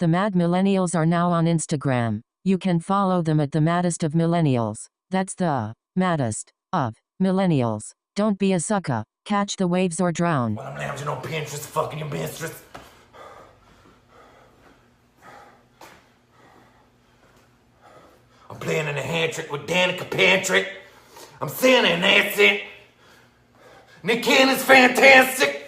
The Mad Millennials are now on Instagram. You can follow them at the maddest of millennials. That's the maddest of millennials. Don't be a sucker. Catch the waves or drown. While I'm lounging on Pinterest, fucking your mistress. I'm playing in a hand trick with Danica Patrick. I'm saying an accent. Nick Cannon's fantastic.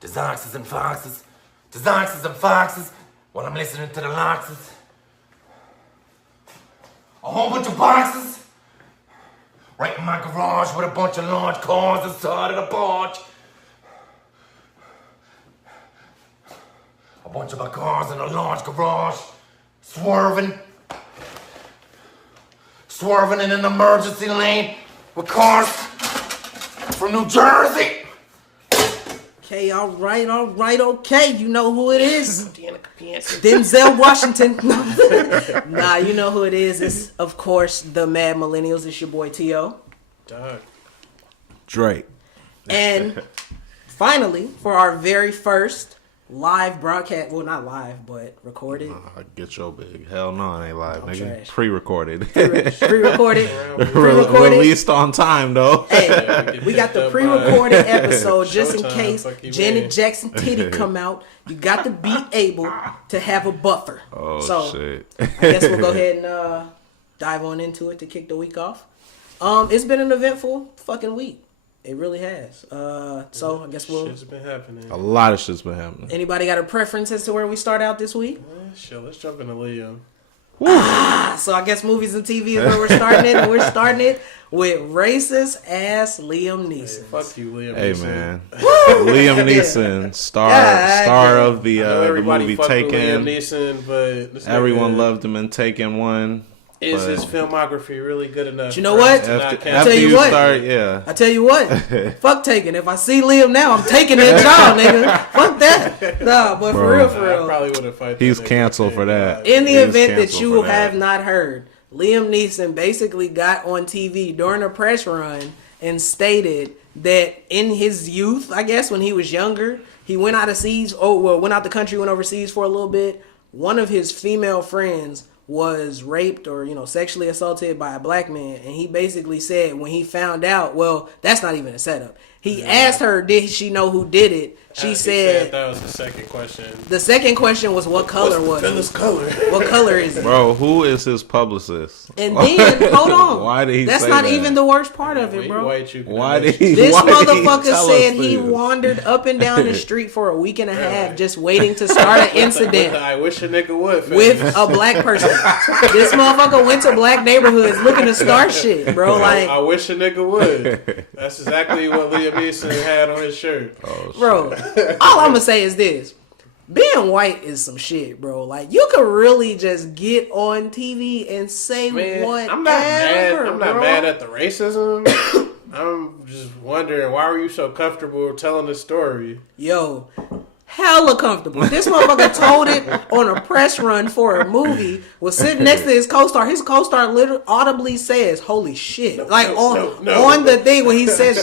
Desiigner and foxes. Desiigner and foxes. While I'm listening to the Loxes. A whole bunch of boxes. Right in my garage with a bunch of large cars inside of the barge. A bunch of my cars in a large garage. Swerving in an emergency lane with cars from New Jersey. Okay, all right, okay. You know who it is. Denzel Washington. Nah, you know who it is. It's, of course, the Mad Millennials. It's your boy, T.O. Drake. And finally, for our very first live broadcast, well, not live, but recorded. Get your big. Hell no, it ain't live, nigga. Trash. Pre-recorded. Pre-recorded. Released on time, though. Hey, we got the pre-recorded episode just in case Janet Jackson titty come out. You got to be able to have a buffer. Oh, so, shit. I guess we'll go ahead and dive on into it to kick the week off. It's been an eventful fucking week. It really has. So I guess shit's been happening. A lot of shit's been happening. Anybody got a preference as to where we start out this week? Sure, let's jump into Leo. So I guess movies and TV is where we're starting it, and we're starting it with racist ass Liam Neeson. Hey, fuck you, Liam Hey, Neeson. man. Liam Neeson, star of the movie Taken. Liam Neeson, but everyone loved him in Taken 1. Is his filmography really good enough? But you know what? After you start, yeah. I tell you what, fuck Taken. If I see Liam now, I'm taking that job, nigga. Fuck that. Nah, but for real. I probably would have fight. He's canceled for that. In the event that you have not heard, Liam Neeson basically got on TV during a press run and stated that in his youth, I guess when he was younger, he went out the country, went overseas for a little bit. One of his female friends was raped or, sexually assaulted by a black man. And he basically said when he found out, well, that's not even a setup. He asked her, did she know who did it? She said that was the second question. The second question was, what color was it? Color? What color is it? Bro, who is his publicist? And then, hold on. Why did he That's say not that? even the worst part of it, bro. Why did he This motherfucker tell said us he this? wandered up and down the street for a week and a half just waiting to start an incident I wish a nigga would. with a black person. This motherfucker went to black neighborhoods looking to start shit, bro. Like, I wish a nigga would. That's exactly what Liam Neeson had on his shirt. Oh, bro, all I'm gonna say is this. Being white is some shit, bro. Like, you could really just get on TV and say whatever. I'm not mad at the racism. I'm just wondering, why were you so comfortable telling the story? Yo, hella comfortable. This motherfucker told it on a press run for a movie, was sitting next to his co-star. His co-star literally audibly says, holy shit. On the thing when he says,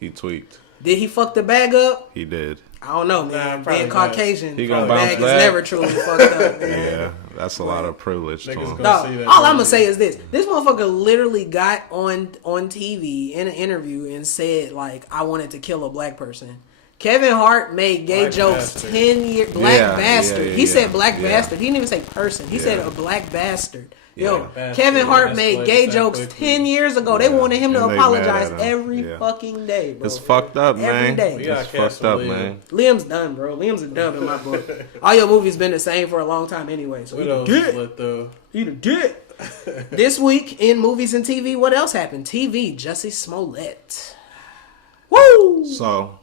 He tweaked. Did he fuck the bag up? He did. I don't know, man. Being Caucasian, he the gonna bounce bag back. is never truly fucked up, man. Yeah, that's a lot of privilege to him. No, all I'm gonna say is this: this motherfucker literally got on TV in an interview and said, like, I wanted to kill a black person. Kevin Hart made gay jokes bastard. 10 years. Black bastard. He said black Yeah. bastard. He didn't even say person. He said a black bastard. Yo, Yeah. Kevin Hart That's made what gay it's jokes quickly. 10 years ago. They wanted him to And they apologize mad at him. every Yeah. fucking day, bro. It's fucked up, man. Every day. We gotta It's cancel fucked up, Liam. man. Liam's done, bro. Liam's a dub in my book. All your movies been the same for a long time anyway. So What he else did. is lit, though? He did. This week in movies and TV, what else happened? TV, Jussie Smollet. Woo! So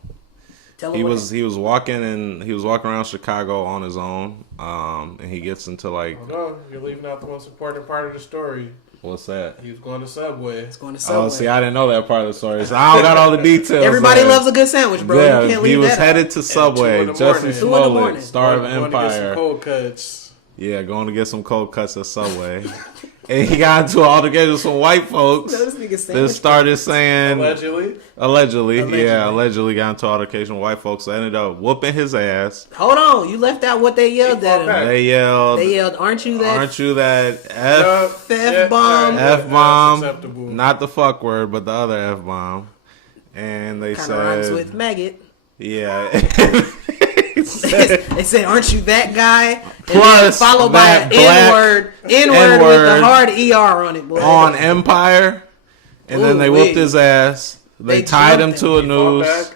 Tell him he what was walking around Chicago on his own, and he gets into like, No, you're leaving out the most important part of the story. what's that? He was going to Subway. It's going to Subway. Oh, see, I didn't know that part of the story. So I don't got all the details. Everybody man. loves a good sandwich, bro. Yeah, You can't he leave was that headed out. to Subway. 2 in the Jussie morning. 2 in the morning. Smollett, star of Going to get some Empire. cold cuts. Yeah, going to get some cold cuts at Subway. And he got into an altercation with some white folks. No, this nigga That started saying Allegedly got into an altercation with white folks. That ended up whooping his ass. Hold on, you left out what they yelled at him. They yelled, "Aren't you that F-bomb? F-bomb, acceptable. not the fuck word, but the other F-bomb." And they Kind of rhymes said, with maggot. yeah. They said, "Aren't you that guy?" And Plus, followed by an N-word with the hard ER on it, boy. On Empire. And then they whooped his ass. They tied him to a noose.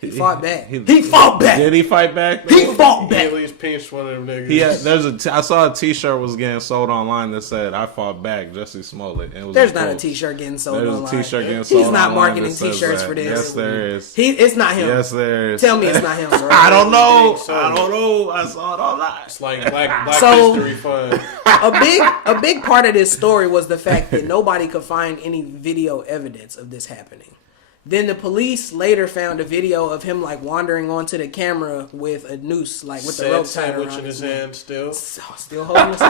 He fought back. He fought back. Did he fight back? He fought He back. at least pinched one of them niggas. I saw a T-shirt was getting sold online that said "I fought back, Jussie Smollett." It was There's not a T-shirt getting sold There's online. a T-shirt getting sold He's not online marketing that says T-shirts that. for this. Yes, there is. It's not him. Yes, there is. Tell me it's not him, bro. I don't know. So- I don't know. I saw it online. It's like Black So- History Fund. A big part of this story was the fact that nobody could find any video evidence of this happening. Then the police later found a video of him like wandering onto the camera with a noose, like with the rope tied around sandwich in his neck. hand still. Still holding his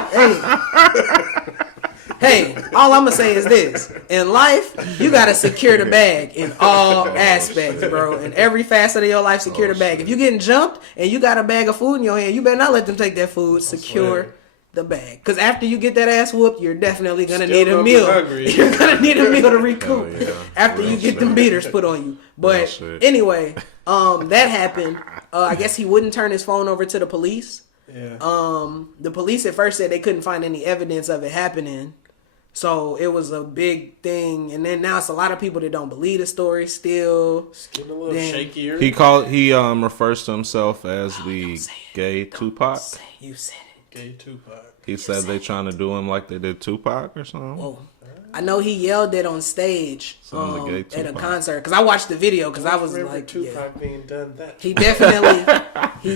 Hey, all I'm gonna say is this: in life, you gotta secure the bag in all aspects, bro. In every facet of your life, secure the bag. If you getting jumped and you got a bag of food in your hand, you better not let them take that food. Secure the bag, because after you get that ass whooped, you're definitely gonna need a meal. You're gonna need a meal to recoup after you get them beaters put on you. But anyway, that happened. I guess he wouldn't turn his phone over to the police. Yeah. The police at first said they couldn't find any evidence of it happening. So it was a big thing, and then now it's a lot of people that don't believe the story still. It's getting a little shakier. He refers to himself as the gay Tupac. You said it. Gay Tupac. He said they trying to do him like they did Tupac or something. Whoa. I know he yelled it on stage at a concert, because I watched the video, because I was like, Tupac being done that. He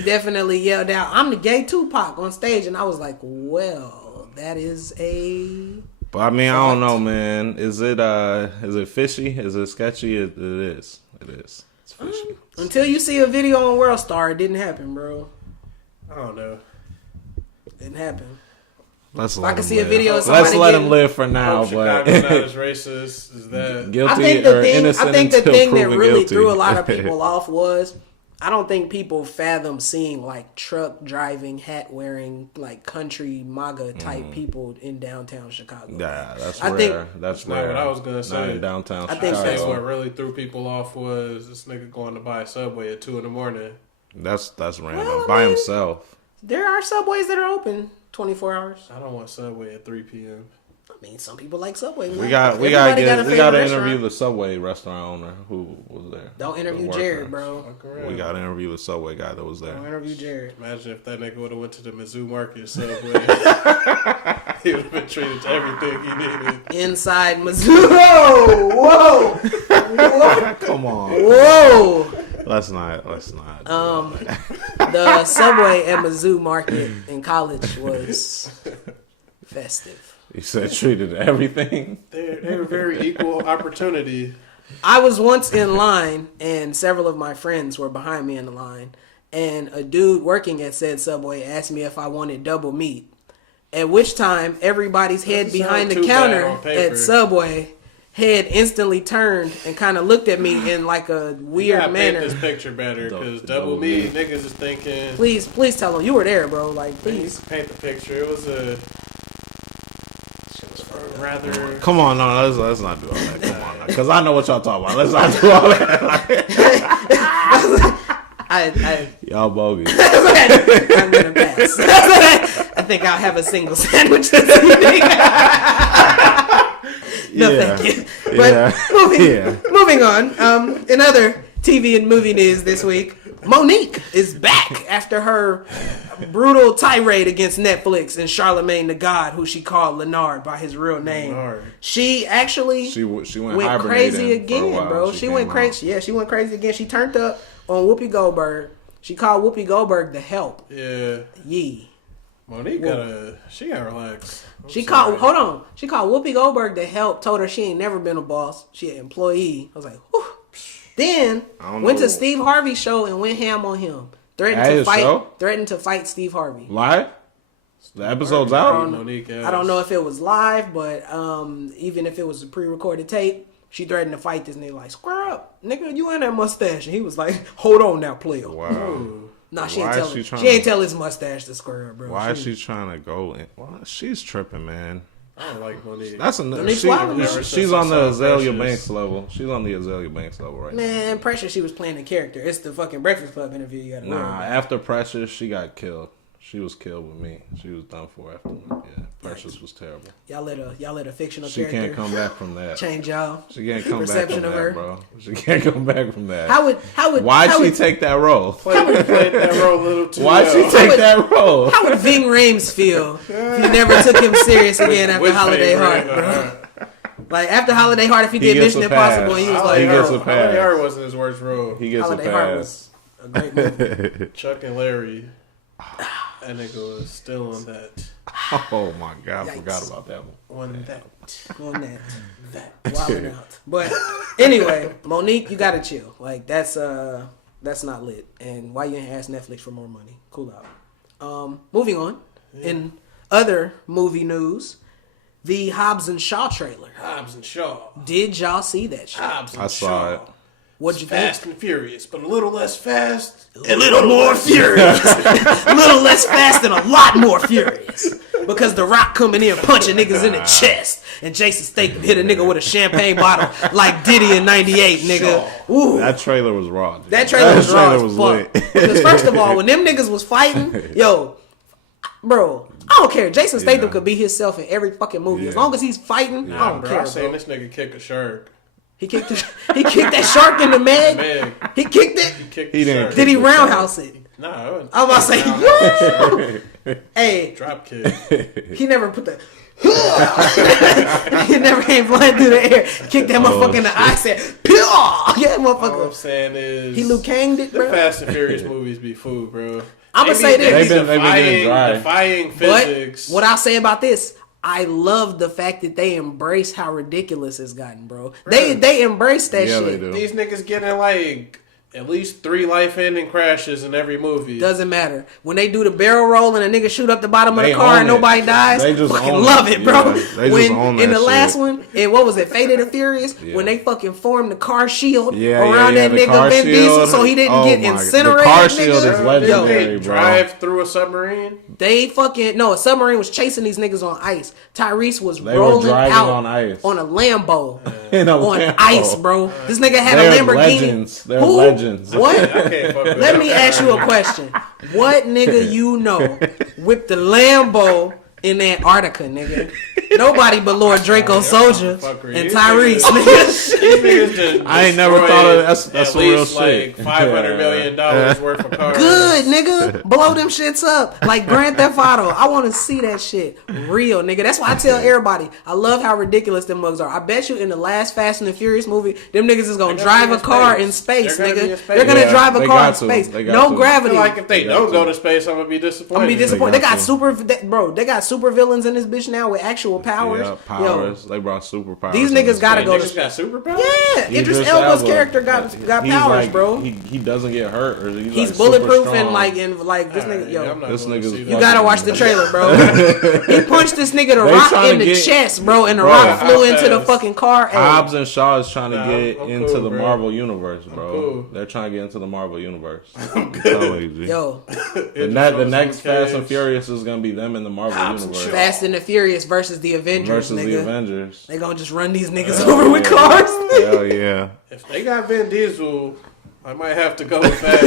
definitely yelled out, "I'm the gay Tupac" on stage, and I was like, well, that is a... But I mean, I don't know, man. Is it fishy? Is it sketchy? It is. It's fishy. Until you see a video on World Star, it didn't happen, bro. I don't know. Didn't happen. Let's If let I can him see a live. video of somebody Let's let him getting- live for now. But Chicago's not as racist as that. guilty or innocent I think the until thing that proven really guilty. threw a lot of people off was, I don't think people fathom seeing like truck driving, hat wearing, like country MAGA type people in downtown Chicago. Yeah, that's I rare. think That's not rare. what I was gonna say. Not in downtown I think Chicago. That's what really threw people off was this nigga going to buy a Subway at 2 a.m. That's random. Well, I By mean- himself. There are subways that are open 24 hours. I don't want Subway at 3 p.m. I mean, some people like Subway. We got to interview the Subway restaurant owner who was there. Don't interview The Jared, worker. bro. We got to interview the Subway guy that was there. Don't interview Jared. Imagine if that nigga would have went to the Mizzou Market Subway. He would have been treated to everything he needed. Inside Mizzou. Whoa! Come on. Whoa! Let's not. The Subway at Mizzou Market in college was festive. He said treated everything. They were very equal opportunity. I was once in line, and several of my friends were behind me in the line, and a dude working at said Subway asked me if I wanted double meat. At which time, everybody's head Doesn't behind sound the too bad counter on paper. at Subway head instantly turned and kind of looked at me in like a weird Paint manner. this picture better because Double double me meat. niggas is thinking. Please tell them you were there, bro. Like, You please. can paint the picture. It was a rather. Come on, no, let's not do all that. Come on, because I know what y'all talking about. Let's not do all that. Y'all bogus. I'm gonna pass. I think I'll have a single sandwich this evening. No, thank you. But moving on. In other TV and movie news this week, Monique is back after her brutal tirade against Netflix and Charlemagne the God, who she called Leonard by his real name. Leonard. She actually She went crazy hibernating for a again, while. bro. She went crazy. Yeah, she went crazy again. She turned up on Whoopi Goldberg. She called Whoopi Goldberg the help. Yeah. Yee. Monique she gotta relax. She called Whoopi Goldberg the help, told her she ain't never been a boss. She an employee. I was like, whew. Then went to Steve Harvey's show and went ham on him. Threatened to fight Steve Harvey. Live? The episode's out. I don't know if it was live, but even if it was a pre-recorded tape, she threatened to fight this nigga like, square up, nigga, you and that mustache. And he was like, hold on now, player. Wow. Nah, she ain't tell his mustache to square up, bro. Why is she trying to go in? Well, she's tripping, man. I don't like Monique. That's she's on the Azalea Banks level. She's on the Azalea Banks level right now. Man, Precious, she was playing a character. It's the fucking Breakfast Club interview you gotta worry about. After Precious, she got killed. She was killed with me. She was done for after me. Yeah, Precious was terrible. Y'all let a fictional she character. She can't come back from that. Change y'all. She can't come back from of that, her. bro. She can't come back from that. Why'd she take that role? Played that role a little too Why'd she take that role? How would Ving Rhames feel if you never took him serious again after Holiday Heart, bro? Like after Holiday Heart, if he did Mission Impossible, he was like, Holiday Heart wasn't his worst role. He gets Holiday a Heart pass. was a great movie. Chuck and Larry. That nigga was still on that. Oh my god, Yikes. I forgot about that one. On that. Wilding out. But anyway, Monique, you gotta chill. Like that's not lit. And why you ain't ask Netflix for more money? Cool out. Moving on. Yeah. In other movie news, the Hobbs and Shaw trailer. Hobbs and Shaw. Did y'all see that shit? Hobbs and I saw it. What'd you think? Fast and Furious, but a little less fast. A little more furious. A little less fast and a lot more furious. Because The Rock coming in punching niggas in the chest. And Jason Statham hit a nigga with a champagne bottle like Diddy in 98, nigga. Ooh. That trailer was raw. Dude. That trailer was raw as lit. fuck. Because first of all, when them niggas was fighting, yo, bro, I don't care. Jason Statham could be himself in every fucking movie. As long as he's fighting, I don't care, I seen this nigga kick a shark. He kicked that shark in the Meg. He kicked it. He didn't. Did he roundhouse it? No. I was about to say, yeah. Hey, drop kick. He never put the. He never came flying through the air. Kicked that motherfucker in the eye. Said, yeah, motherfucker. All I'm saying is, he Liu Kang'd it, bro. The Fast and Furious movies be food, bro. I'm gonna say this. They've been getting dry. Defying physics. But what I'll say about this, I love the fact that they embrace how ridiculous it's gotten, bro. They embrace that shit. They do. These niggas getting like at least 3 life-ending crashes in every movie. Doesn't matter. When they do the barrel roll and a nigga shoot up the bottom of the car and nobody dies, they just fucking love it, bro. They when just own that in the shit. last one, and what was it, Fate of the Furious, when they fucking formed the car shield around that nigga Vin Diesel so he didn't get incinerated. The car shield is legendary, bro. Drive through a submarine? They fucking a submarine was chasing these niggas on ice. Tyrese was rolling out on ice. On a Lambo. On ice, bro. This nigga had a Lamborghini. They're legends. What? Let me ask you a question. What nigga you know whipped the Lambo in Antarctica, nigga? Nobody but Lord Draco Soldier and Tyrese, nigga. I ain't never thought of that. That's some real shit. Like $500 million worth of cars. Good, nigga. Blow them shits up. Like Grand Theft Auto. I want to see that shit. Real, nigga. That's why I tell everybody, I love how ridiculous them mugs are. I bet you in the last Fast and the Furious movie, them niggas is going to drive a car in space, nigga. They're going to drive a car in space. No gravity. I feel like if they don't go to space, I'm going to be disappointed. They got super villains in this bitch now with actual powers. Yeah, powers. They brought superpowers. These niggas gotta go. Niggas got superpowers. Yeah, Idris Elba's character got powers, bro. He doesn't get hurt. Or he's bulletproof and like this nigga. Yo, this nigga's. You gotta watch the trailer, bro. He punched this nigga The Rock in the chest, bro, and The Rock flew into the fucking car. Hobbs and Shaw is trying to get into the Marvel universe, bro. They're trying to get into the Marvel universe. Yo, the next Fast and Furious is gonna be them in the Marvel universe. Fast and the Furious versus the Avengers. The Avengers. They gonna just run these niggas over with cars. Hell yeah. If they got Vin Diesel, I might have to go with Fast.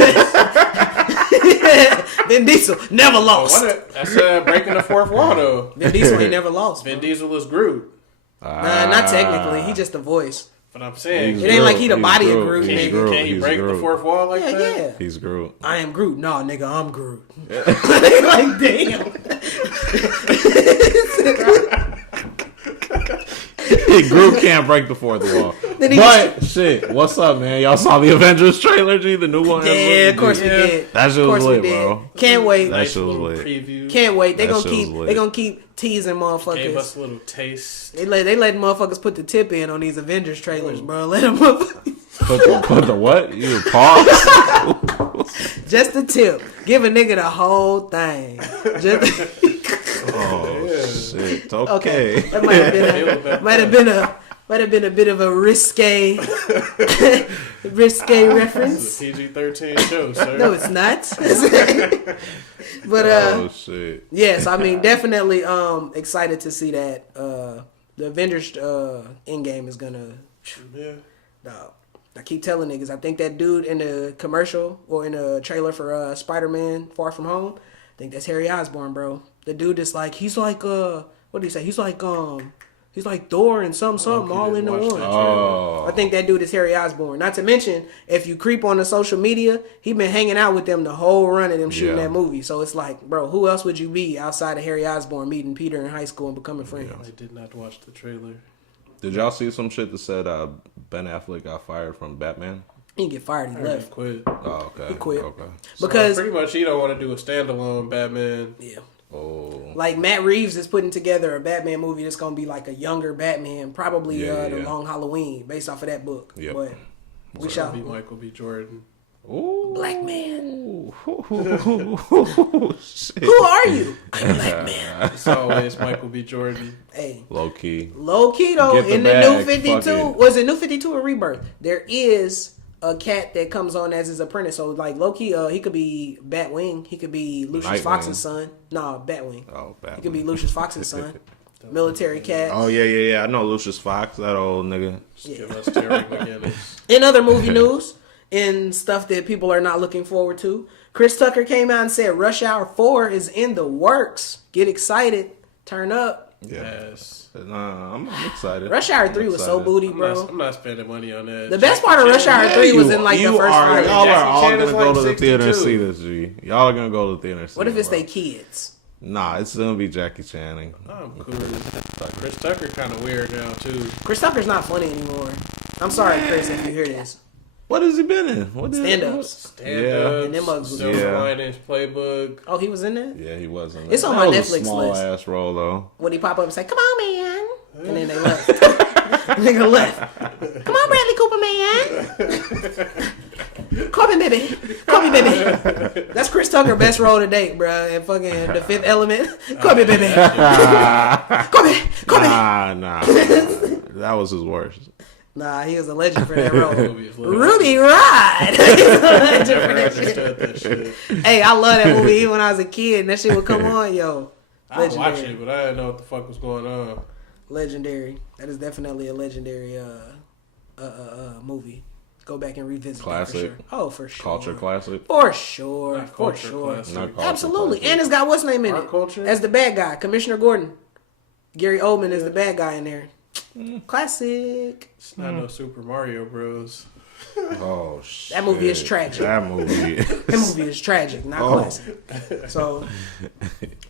Vin Diesel never lost. That's breaking the fourth wall, though. Vin Diesel ain't never lost. Vin Diesel is Groot. Nah, not technically. He just a voice. But I'm saying, it ain't like he the body of Groot. Can he break the fourth wall like that? Yeah. He's Groot. I am Groot. Nah, nigga, I'm Groot. Like, damn. Groot can't break the fourth wall. But shit, what's up, man? Y'all saw the Avengers trailer, G? The new one? Yeah, of course we did. That shit was lit, bro. Can't wait. That shit was lit. Preview. Can't wait. They gonna keep teasing motherfuckers. Gave us a little taste. They let motherfuckers put the tip in on these Avengers trailers, bro. Let them put the what? You pause? Just the tip. Give a nigga the whole thing. Shit. Okay. That might have been a bit of a risque reference. It's a PG-13 show, sir. No, it's not. But shit. yes, I mean definitely excited to see that. The Avengers Endgame is gonna. Yeah. I keep telling niggas, I think that dude in the commercial or in the trailer for Spider-Man Far From Home, I think that's Harry Osborn, bro. The dude is like, he's like, what did he say? He's like Thor and something all in the one. Oh. I think that dude is Harry Osborn. Not to mention, if you creep on the social media, he been hanging out with them the whole run of them shooting that movie. So it's like, bro, who else would you be outside of Harry Osborn meeting Peter in high school and becoming friends? I did not watch the trailer. Did y'all see some shit that said Ben Affleck got fired from Batman? He didn't get fired. He left. Quit. Oh, okay. He quit. Okay. Because so pretty much he don't want to do a standalone Batman. Yeah. Oh. Like Matt Reeves is putting together a Batman movie that's gonna be like a younger Batman, probably The Long Halloween, based off of that book. Yep. But we shall Be Michael B. Jordan. Ooh. Black man. Shit. Who are you? I'm Black man. It's always Michael B. Jordan. Hey. Low key Low key though, Get the in the bag, New 52, fuck it. was it New 52 or Rebirth? There is a cat that comes on as his apprentice. So like low key, he could be Batwing. He could be Lucius Nightwing. Fox's son. No, Batwing. Oh, Batman. He could be Lucius Fox's son. Military cat. Oh yeah. I know Lucius Fox, that old nigga. Just give us Terry McGinnis. In other movie news, in stuff that people are not looking forward to, Chris Tucker came out and said Rush Hour 4 is in the works. Get excited. Turn up. Yes. Nah, I'm excited. Rush Hour 3 was so booty, bro. I'm not spending money on that. The best part of Rush Hour 3 was in like the first 5 Y'all minutes. are all Jackie gonna Chan go is to the like theater and 62. see this, G. Y'all are gonna go to the theater and see What if it, it's bro. they kids? Nah, it's gonna be Jackie Channing. I'm cool. Chris Tucker kind of weird now too. Chris Tucker's not funny anymore. I'm sorry, Chris, if you hear this. What has he been in? Stand-ups. Stand-ups. And them mugs was Silver Yeah. Linings Playbook. Oh, he was in there? Yeah, he wasn't. It's on That my was a Netflix small list. ass role though. When he pop up and say, "Come on, man," and then they left. Nigga left. Come on, Bradley Cooper, man. Call me, baby. Call me, baby. That's Chris Tucker best role to date, bro. And fucking The Fifth Element. Call me, baby. Call me. Call me. Nah. That was his worst. Nah, he was a legend for that role. Movie is lit. Ruby Rod. He's a legend for Never that shit. understood that shit. Hey, I love that movie even when I was a kid. And that shit would come on, yo. I watched Legendary. it, but I didn't know what the fuck was going on. Legendary. That is definitely a legendary movie. Go back and revisit Classic. that for sure. Oh, for sure. Culture classic. For sure. Not For culture sure. classic. Not culture Absolutely. classic. And it's got what's name in Our it? culture? As the bad guy. Commissioner Gordon. Gary Oldman is the bad guy in there. Classic. It's not no Super Mario Bros. Oh shit. That movie is tragic. That movie. That movie is tragic, not classic. So,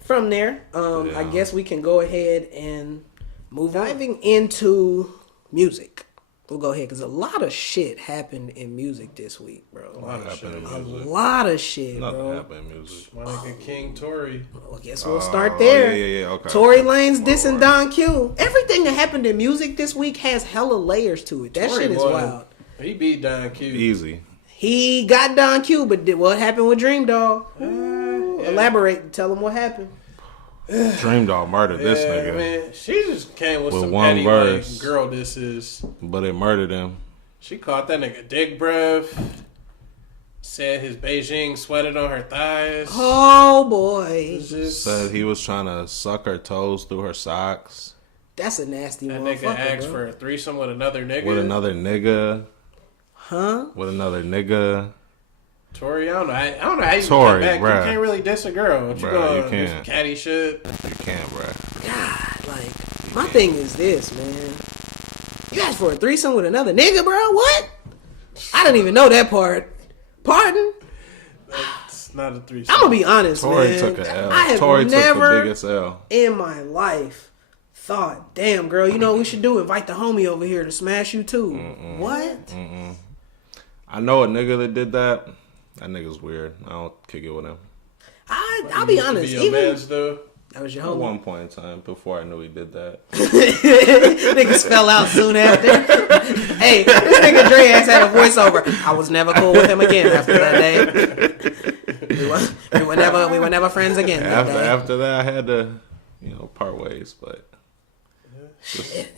from there, I guess we can go ahead and move on. Diving into music. We'll go ahead because a lot of shit happened in music this week, bro. A lot of shit. A lot of shit, Nothing bro. happened in music. My nigga King Tory. Well, I guess we'll start there. Yeah, okay. Tory Lanez dissing Don Q. Everything that happened in music this week has hella layers to it. That Tory shit is won. wild. He beat Don Q. Easy. He got Don Q, but what happened with Dream Dog? Elaborate and tell him what happened. Dream Dog murdered this nigga. Man, she just came with some one petty verse. like, girl disses. But it murdered him. She caught that nigga dick breath. Said his Beijing sweated on her thighs. Oh boy, It's just, Said he was trying to suck her toes through her socks. that's a nasty that motherfucker. nigga asked bro. for a threesome with another nigga. With another nigga. Huh? With another nigga. Tory, I don't know how you Tory, get back. bruh. You can't really diss a girl. What you Bruh, gonna you do can't. some catty shit? You can't, bruh. God, like my thing is this, man. You asked for a threesome with another nigga, bro? What? I didn't even know that part. Pardon? It's not a threesome. I'm gonna be honest, Tory man. took a L. I have Tory never took the biggest L. in my life thought, damn, girl, you know what we should do? Invite the homie over here to smash you too. What? I know a nigga that did that. That nigga's weird. I don't kick it with him. I'll be honest. Be your Even mans, though. that was your At homie. one point in time, before I knew he did that. Niggas fell out soon after. Hey, this nigga Dre ass had a voiceover. I was never cool with him again after that day. We were never friends again that day. After that, I had to, part ways, but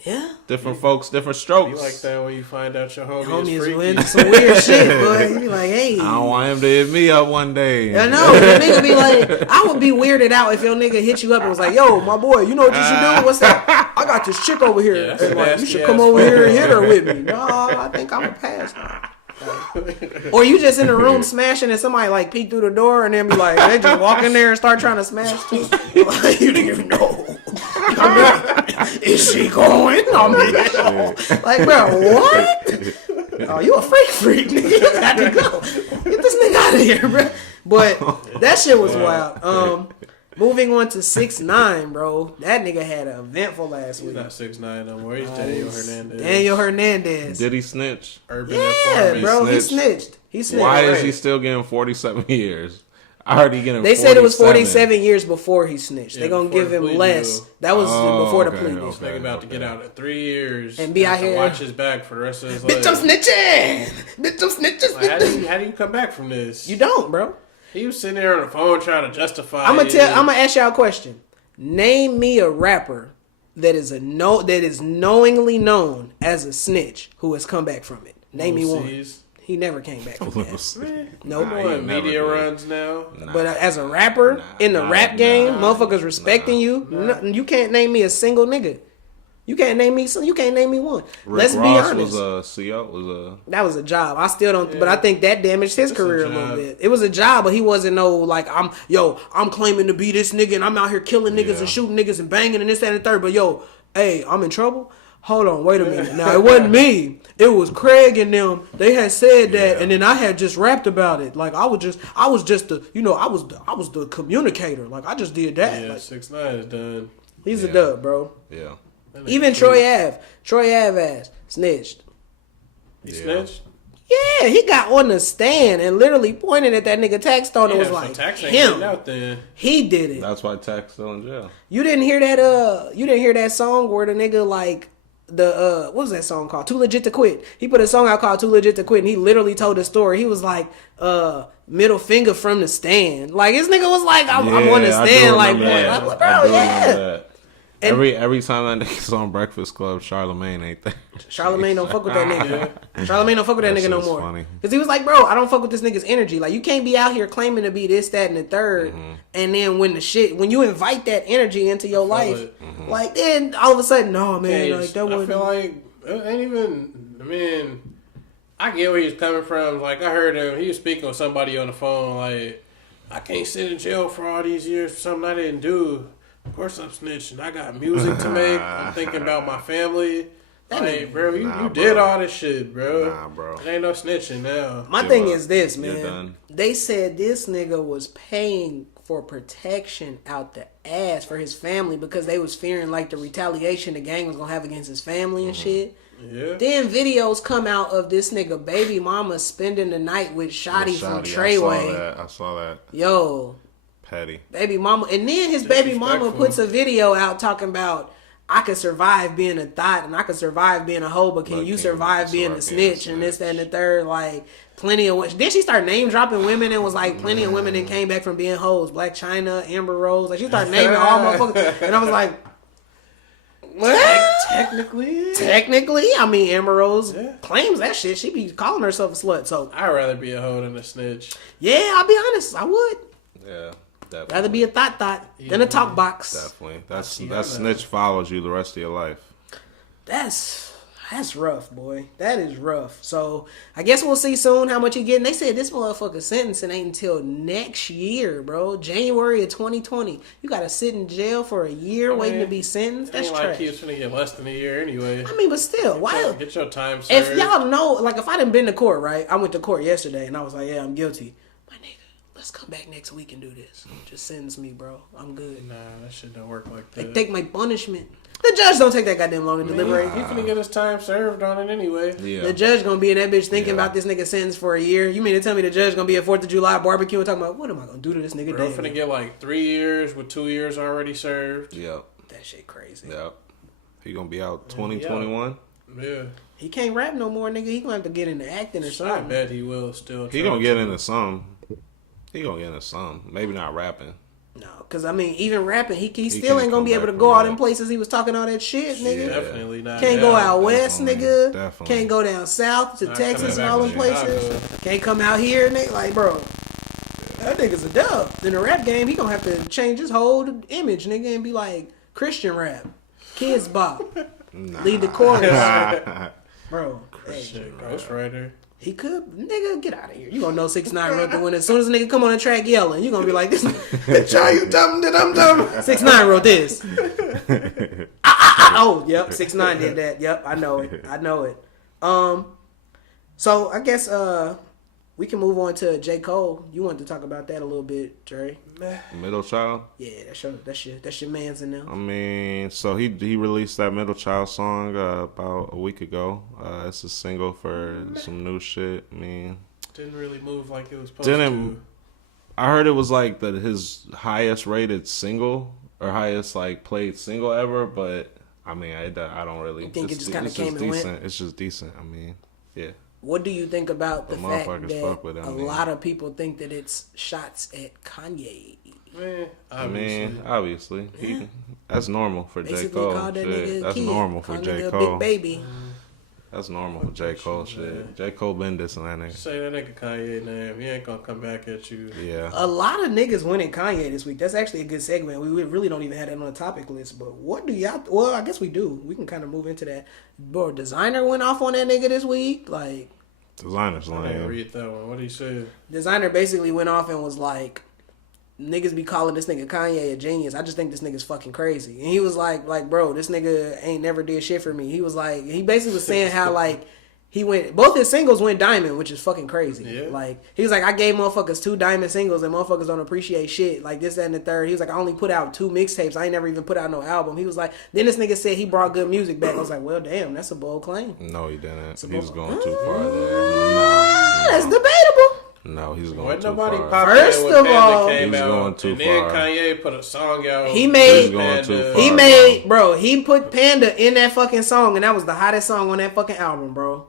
Yeah. different folks, different strokes. You like that when you find out your homie Homie is is freaky. doing some weird shit, boy. You be like, hey. I don't want him to hit me up one day. I know. Your nigga be like, I would be weirded out if your nigga hit you up and was like, yo, my boy, you know what you should do? What's that? I got this chick over here. Yeah, that's and like, you nasty should ass come over here and phone. hit her with me. No, I think I'm a pass now. Or you just in the room smashing and somebody like peek through the door and then be like, they just walk in there and start trying to smash too. Like, you didn't even know. Is she going? I mean, like, bro, what? Oh, you a freak, nigga. You got to go. Get this nigga out of here, bro. But that shit was wild. Moving on to 6ix9ine, bro. That nigga had an eventful last He's week. not 6ix9ine no more. He's Daniel Hernandez. Daniel Hernandez. Did he snitch? Urban Yeah, informant. bro. He snitched. snitched. Why is right. he still getting 47 years? I heard he getting. They 47. said it was 47 years before he snitched. Yeah, They gonna before give the him plea less. deal. That was before the okay, plea deal. okay. This nigga about to get out in 3 years And be out have to here- watch his back for the rest of his life. Bitch, I'm snitching. Bitch, I'm snitching. Like, how do you come back from this? You don't, bro. He was sitting there on the phone trying to justify. I'm gonna ask y'all a question. Name me a rapper that is knowingly known as a snitch who has come back from it. Name me one. C's. He never came back from that. No Nope. doing never media did. runs now. But as a rapper in the rap game, motherfuckers respecting you. nah. You can't name me a single nigga. You can't name me one. Rick Let's be Ross honest. was a CO. That was a job. I still don't, but I think that damaged his It's a career a little job. bit. It was a job, but he wasn't no like I'm claiming to be this nigga and I'm out here killing niggas and shooting niggas and banging and this that, and the third. But hey, I'm in trouble. Hold on, wait a minute. Now it wasn't me. It was Craig and them. They had said that, and then I had just rapped about it. Like I was just the I was the communicator. Like I just did that. Yeah, Like, 6ix9ine is done. he's a dub, bro. Yeah. Even Troy Ave ass snitched. He snitched. Yeah, he got on the stand and literally pointed at that nigga Tax Stone and was like, Tax ain't getting him. out then. He did it. That's why Tech's still in jail. You didn't hear that? You didn't hear that song where the nigga like what was that song called? Too Legit to Quit. He put a song out called Too Legit to Quit, and he literally told the story. He was like, middle finger from the stand. Like his nigga was like, I'm on the I do stand. Like, remember that. bro, I do remember yeah. that. And- Every time that nigga's on Breakfast Club, Charlamagne ain't there. Charlamagne don't fuck with that nigga. Charlamagne don't fuck with that nigga no shit's more. funny. Cause he was like, bro, I don't fuck with this nigga's energy. Like you can't be out here claiming to be this, that, and the third, and then when you invite that energy into your life, like then all of a sudden, no man, Yeah, like that I wasn't. feel like it ain't even. I mean, I get where he's coming from. Like I heard him. He was speaking with somebody on the phone. Like I can't sit in jail for all these years for something I didn't do. Of course I'm snitching. I got music to make. I'm thinking about my family. Like, bro, you did all this shit, bro. Nah, bro. It ain't no snitching now. My Give thing up. is this, You're man. done. They said this nigga was paying for protection out the ass for his family because they was fearing like the retaliation the gang was gonna have against his family and shit. Yeah. Then videos come out of this nigga baby mama spending the night with Shotty from Treyway. I saw that. Yo, Petty. baby mama, and then his baby mama Disrespectful. puts a video out talking about I could survive being a thought and I could survive being a hoe, but can you survive being a snitch and this, that, and the third? Like plenty of. Then she started name dropping women and was like plenty of women that came back from being hoes. Black China, Amber Rose. Like she started naming all motherfuckers, and I was like, what? Technically, I mean Amber Rose claims that shit. She be calling herself a slut. So I'd rather be a hoe than a snitch. yeah, I'll be honest, I would Yeah. Definitely. rather be a thought than a talk box. Definitely. That snitch follows you the rest of your life. That's rough, boy. That is rough. So I guess we'll see soon how much he getting. They said this motherfucker sentencing ain't until next year, bro. January of 2020. You gotta sit in jail for a year waiting to be sentenced. That's Ain't like trash. he was finna get less than a year anyway. I mean, but still, why? Get your time served. If y'all know, like, if I done been to court, right? I went to court yesterday and I was like, yeah, I'm guilty. My nigga, let's come back next week and do this. Just sentence me, bro. I'm good. Nah, that shit don't work like They that. take my punishment. The judge don't take that goddamn long to deliberate. He finna get his time served on it anyway. Yeah. The judge gonna be in that bitch thinking about this nigga sentence for a year. You mean to tell me the judge gonna be at 4th of July barbecue and talking about what am I gonna do to this nigga? Bro Damn. finna get like 3 years with 2 years already served. Yep. That shit crazy. Yep. He gonna be out 2021. Yeah. He can't rap no more, nigga. He gonna have to get into acting or I something. bet he will still. He try gonna get to. into some. Maybe not rapping. No, because I mean, even rapping, he still ain't gonna be able to go all them places he was talking all that shit, nigga. Definitely not. Can't go out west, nigga. Definitely. Can't go down south to Not Texas and coming all them back to places. Chicago. Can't come out here, nigga. Like, bro, that nigga's a dub. In the rap game, he gonna have to change his whole image, nigga, and be like Christian rap, Kids Bop, lead the chorus, bro. Hey, Ghostwriter. he could, nigga, get out of here. You gonna know 6ix9ine wrote the winner. As soon as a nigga come on the track yelling, you gonna be like, this child, you dumb, that I'm dumb. 6ix9ine wrote this. Oh, yep, 6ix9ine did that. Yep, I know it. So I guess we can move on to J. Cole. You wanted to talk about that a little bit, Trey. Middle Child. Yeah, that's your man's in there. I mean, so he released that Middle Child song about a week ago. It's a single for some new shit. I mean, Didn't really move like it was supposed to. I heard it was like his highest rated single or highest like played single ever, but I mean, I don't really. You think it just kind of came and decent. went? It's just decent. I mean, yeah. What do you think about the fact motherfuckers that fuck with it, a lot of people think that it's shots at Kanye? Obviously. That's normal for J. Basically Cole. called that nigga a That's kid. normal for Called J. nigga a Cole. big baby. That's normal for J. Cole shit. J. Cole been dissing that nigga. Say that nigga Kanye name. He ain't gonna come back at you. Yeah. A lot of niggas winning Kanye this week. That's actually a good segment. We really don't even have that on the topic list. But what do y'all... Well, I guess we do. We can kind of move into that. Bro, Desiigner went off on that nigga this week. Like... Designer's I didn't lame. read that one. What did he say? Desiigner basically went off and was like... Niggas be calling this nigga Kanye a genius. I just think this nigga's fucking crazy. And he was like, bro, this nigga ain't never did shit for me. He was like... He basically was saying how, like... He went, both his singles went diamond, which is fucking crazy. Yeah. Like, he was like, I gave motherfuckers 2 diamond singles and motherfuckers don't appreciate shit. Like this, that, and the third. He was like, I only put out 2 mixtapes. I ain't never even put out no album. He was like, then this nigga said he brought good music back. I was like, well, damn, that's a bold claim. No, he didn't. a He was bold- going too far there. That's debatable. No, he's going Wasn't too nobody far. popular First when of Panda all- came He's out, going too and then far. Kanye put a song out. He made- He's going too Panda. far. He made, bro, he put Panda in that fucking song and that was the hottest song on that fucking album, bro.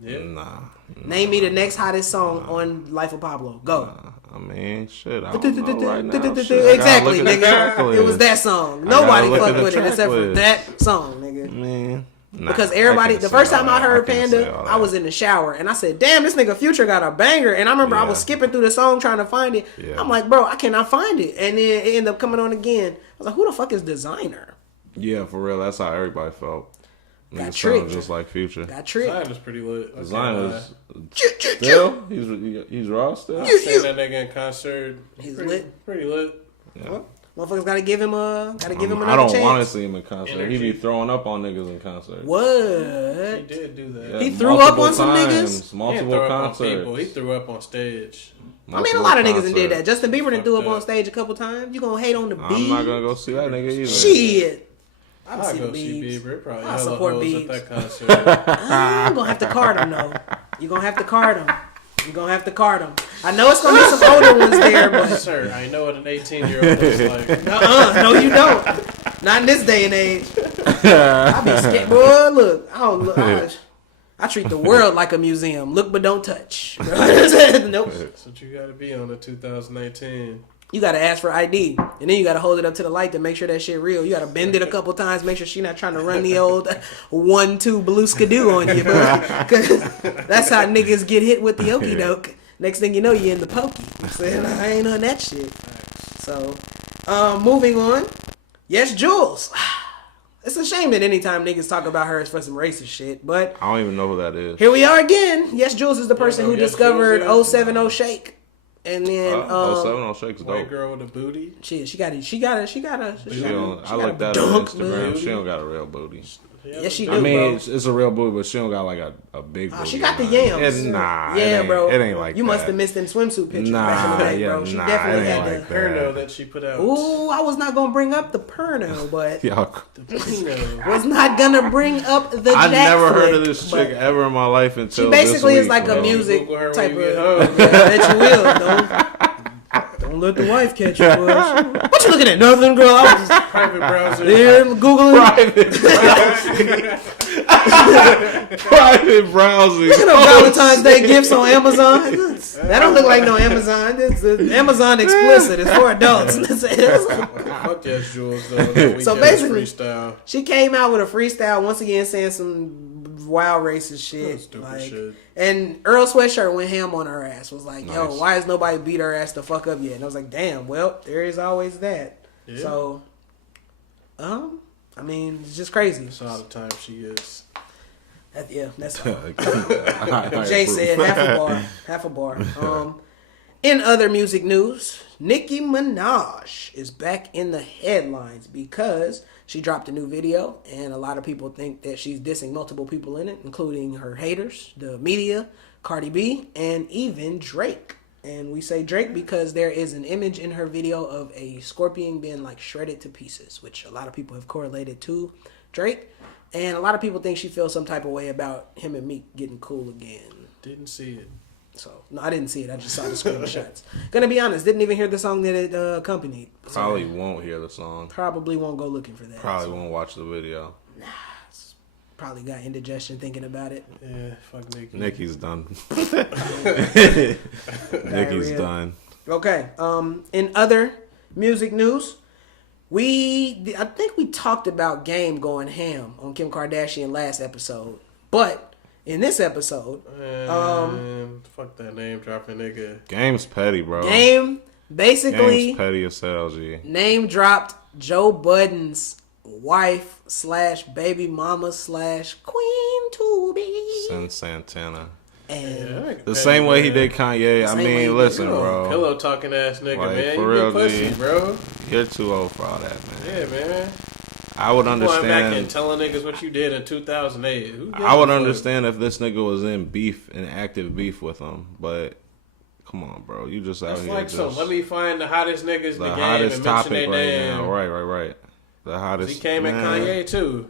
Yeah. Nah. Name me the next hottest song on Life of Pablo. Go. I mean, shit. I don't know right now. Shit, I gotta Exactly, look at the track nigga. list. It was that song. I gotta Nobody look at fucked the with it track except for list. that song, nigga. Man. Nah, Because I everybody, can't the say first all time I that. heard can't say Panda, all I was that. in the shower and I said, damn, this nigga Future got a banger. And I remember I was Yeah. skipping through the song trying to find it. Yeah. I'm like, bro, I cannot find it. And then it ended up coming on again. I was like, who the fuck is Desiigner? Yeah, for real. That's how everybody felt. Got Nigga tricked. sound just like Future. Got tricked. Design was pretty lit. I Design can't was lie. still. He's raw still. I seen that nigga in concert. He's pretty, lit. Pretty lit. Yeah. Motherfuckers gotta give him I another don't chance. want to see him in concert. He Energy. be throwing up on niggas in concert. He What? did do that. Yeah, He threw up multiple on some times, niggas? He didn't Multiple throw up on concerts. people. He threw up on stage. I mean, a lot of niggas done did that. concerts. Justin Bieber done threw up Fucked on up. stage a couple times. You gonna hate on the beat? I'm not gonna go see that nigga either. Shit. I'm I'll see the go see Biebs. Bieber. Probably I hella support hoes Biebs. at that concert. I'm gonna have to card him though. You gonna have to card him. You gonna have to card him. I know it's gonna be some older ones there, but Sir, I know what an 18-year-old looks like. no, you don't. Not in this day and age. I be scared, boy. Look, I don't look. I treat the world like a museum. Look but don't touch. Nope. That's what you gotta be on the 2018. You gotta ask for ID, and then you gotta hold it up to the light to make sure that shit real. You gotta bend it a couple times, make sure she not trying to run the old 1-2 Blue-SkaDoo on you, bro. 'Cause that's how niggas get hit with the okey doke. Next thing you know, you in the pokey. Saying I ain't on that shit. So, moving on. Yes, Jules. It's a shame that anytime niggas talk about her, it's for some racist shit. But I don't even know who that is. here we are again. Yes, Jules is the person know who Yes discovered Jules is? 070 Shake. And then, 07 Shake's White dope. girl with a booty. she got a She don't, I looked at her on dunk, Instagram. man. She don't got a real booty. Yes, she do, I mean, bro. it's a real booty, but she don't got like a big booty. She got the Nah. yams. Nah, yeah, it ain't, bro. It ain't like you that. must have missed them swimsuit pictures back in the day, bro. She definitely it ain't had like the. Perno that. that she put out. Ooh, I was not gonna bring up the Perno, but Y'all, Pino. was not gonna bring up the. I never heard of jackflip, this but chick ever in my life until She basically this is week, like bro. a music Google her when type you of. get home. Yeah, I bet you will. Don't let the wife catch you, boys. What you looking at? Nothing, girl. I was just Private browser. there googling. Private browsing. Look at them Valentine's Day gifts on Amazon. That don't look like no Amazon. It's Amazon explicit. It's for adults. Fuck yes, Jules, though. So basically, freestyle. She came out with a freestyle once again, saying some wild racist shit. Stupid shit. And Earl Sweatshirt went ham on her ass. Was like, yo, Nice. why has nobody beat her ass the fuck up yet? And I was like, damn. Well, there is always that. Yeah. So, I mean, it's just crazy. That's all the time she is. That's all. I Jay approve. said half a bar. In other music news, Nicki Minaj is back in the headlines because she dropped a new video, and a lot of people think that she's dissing multiple people in it, including her haters, the media, Cardi B, and even Drake. And we say Drake because there is an image in her video of a scorpion being like shredded to pieces, which a lot of people have correlated to Drake. And a lot of people think she feels some type of way about him and Meek getting cool again. Didn't see it. So, no, I didn't see it. I just saw the screenshots. Gonna be honest, didn't even hear the song that it accompanied. So Probably won't hear the song. probably won't go looking for that. Probably won't watch the video. Probably got indigestion thinking about it. Yeah, fuck Nicki. Nicki's done. Nicki's done. Okay. In other music news, I think we talked about Game going ham on Kim Kardashian last episode, but in this episode, fuck that name dropping nigga. Game's petty, bro. Game basically Game's petty as hell, G. name dropped Joe Budden's wife / baby mama / Queen to be. Sin Santana. And The same way he did Kanye. I Same way he mean, did- listen, You know, bro. pillow talking ass nigga, Like, man. for You real, good pussy, G. bro. You're too old for all that, man. Yeah, man. I would Going back and understand. telling niggas what you did in 2008. Who gives I would a fuck? understand if this nigga was in active beef with him, but come on, bro. You just out That's here like just some. Let me find the hottest niggas in the the game hottest and mention topic their right name. now. Right. The hottest. He came at man. Kanye too.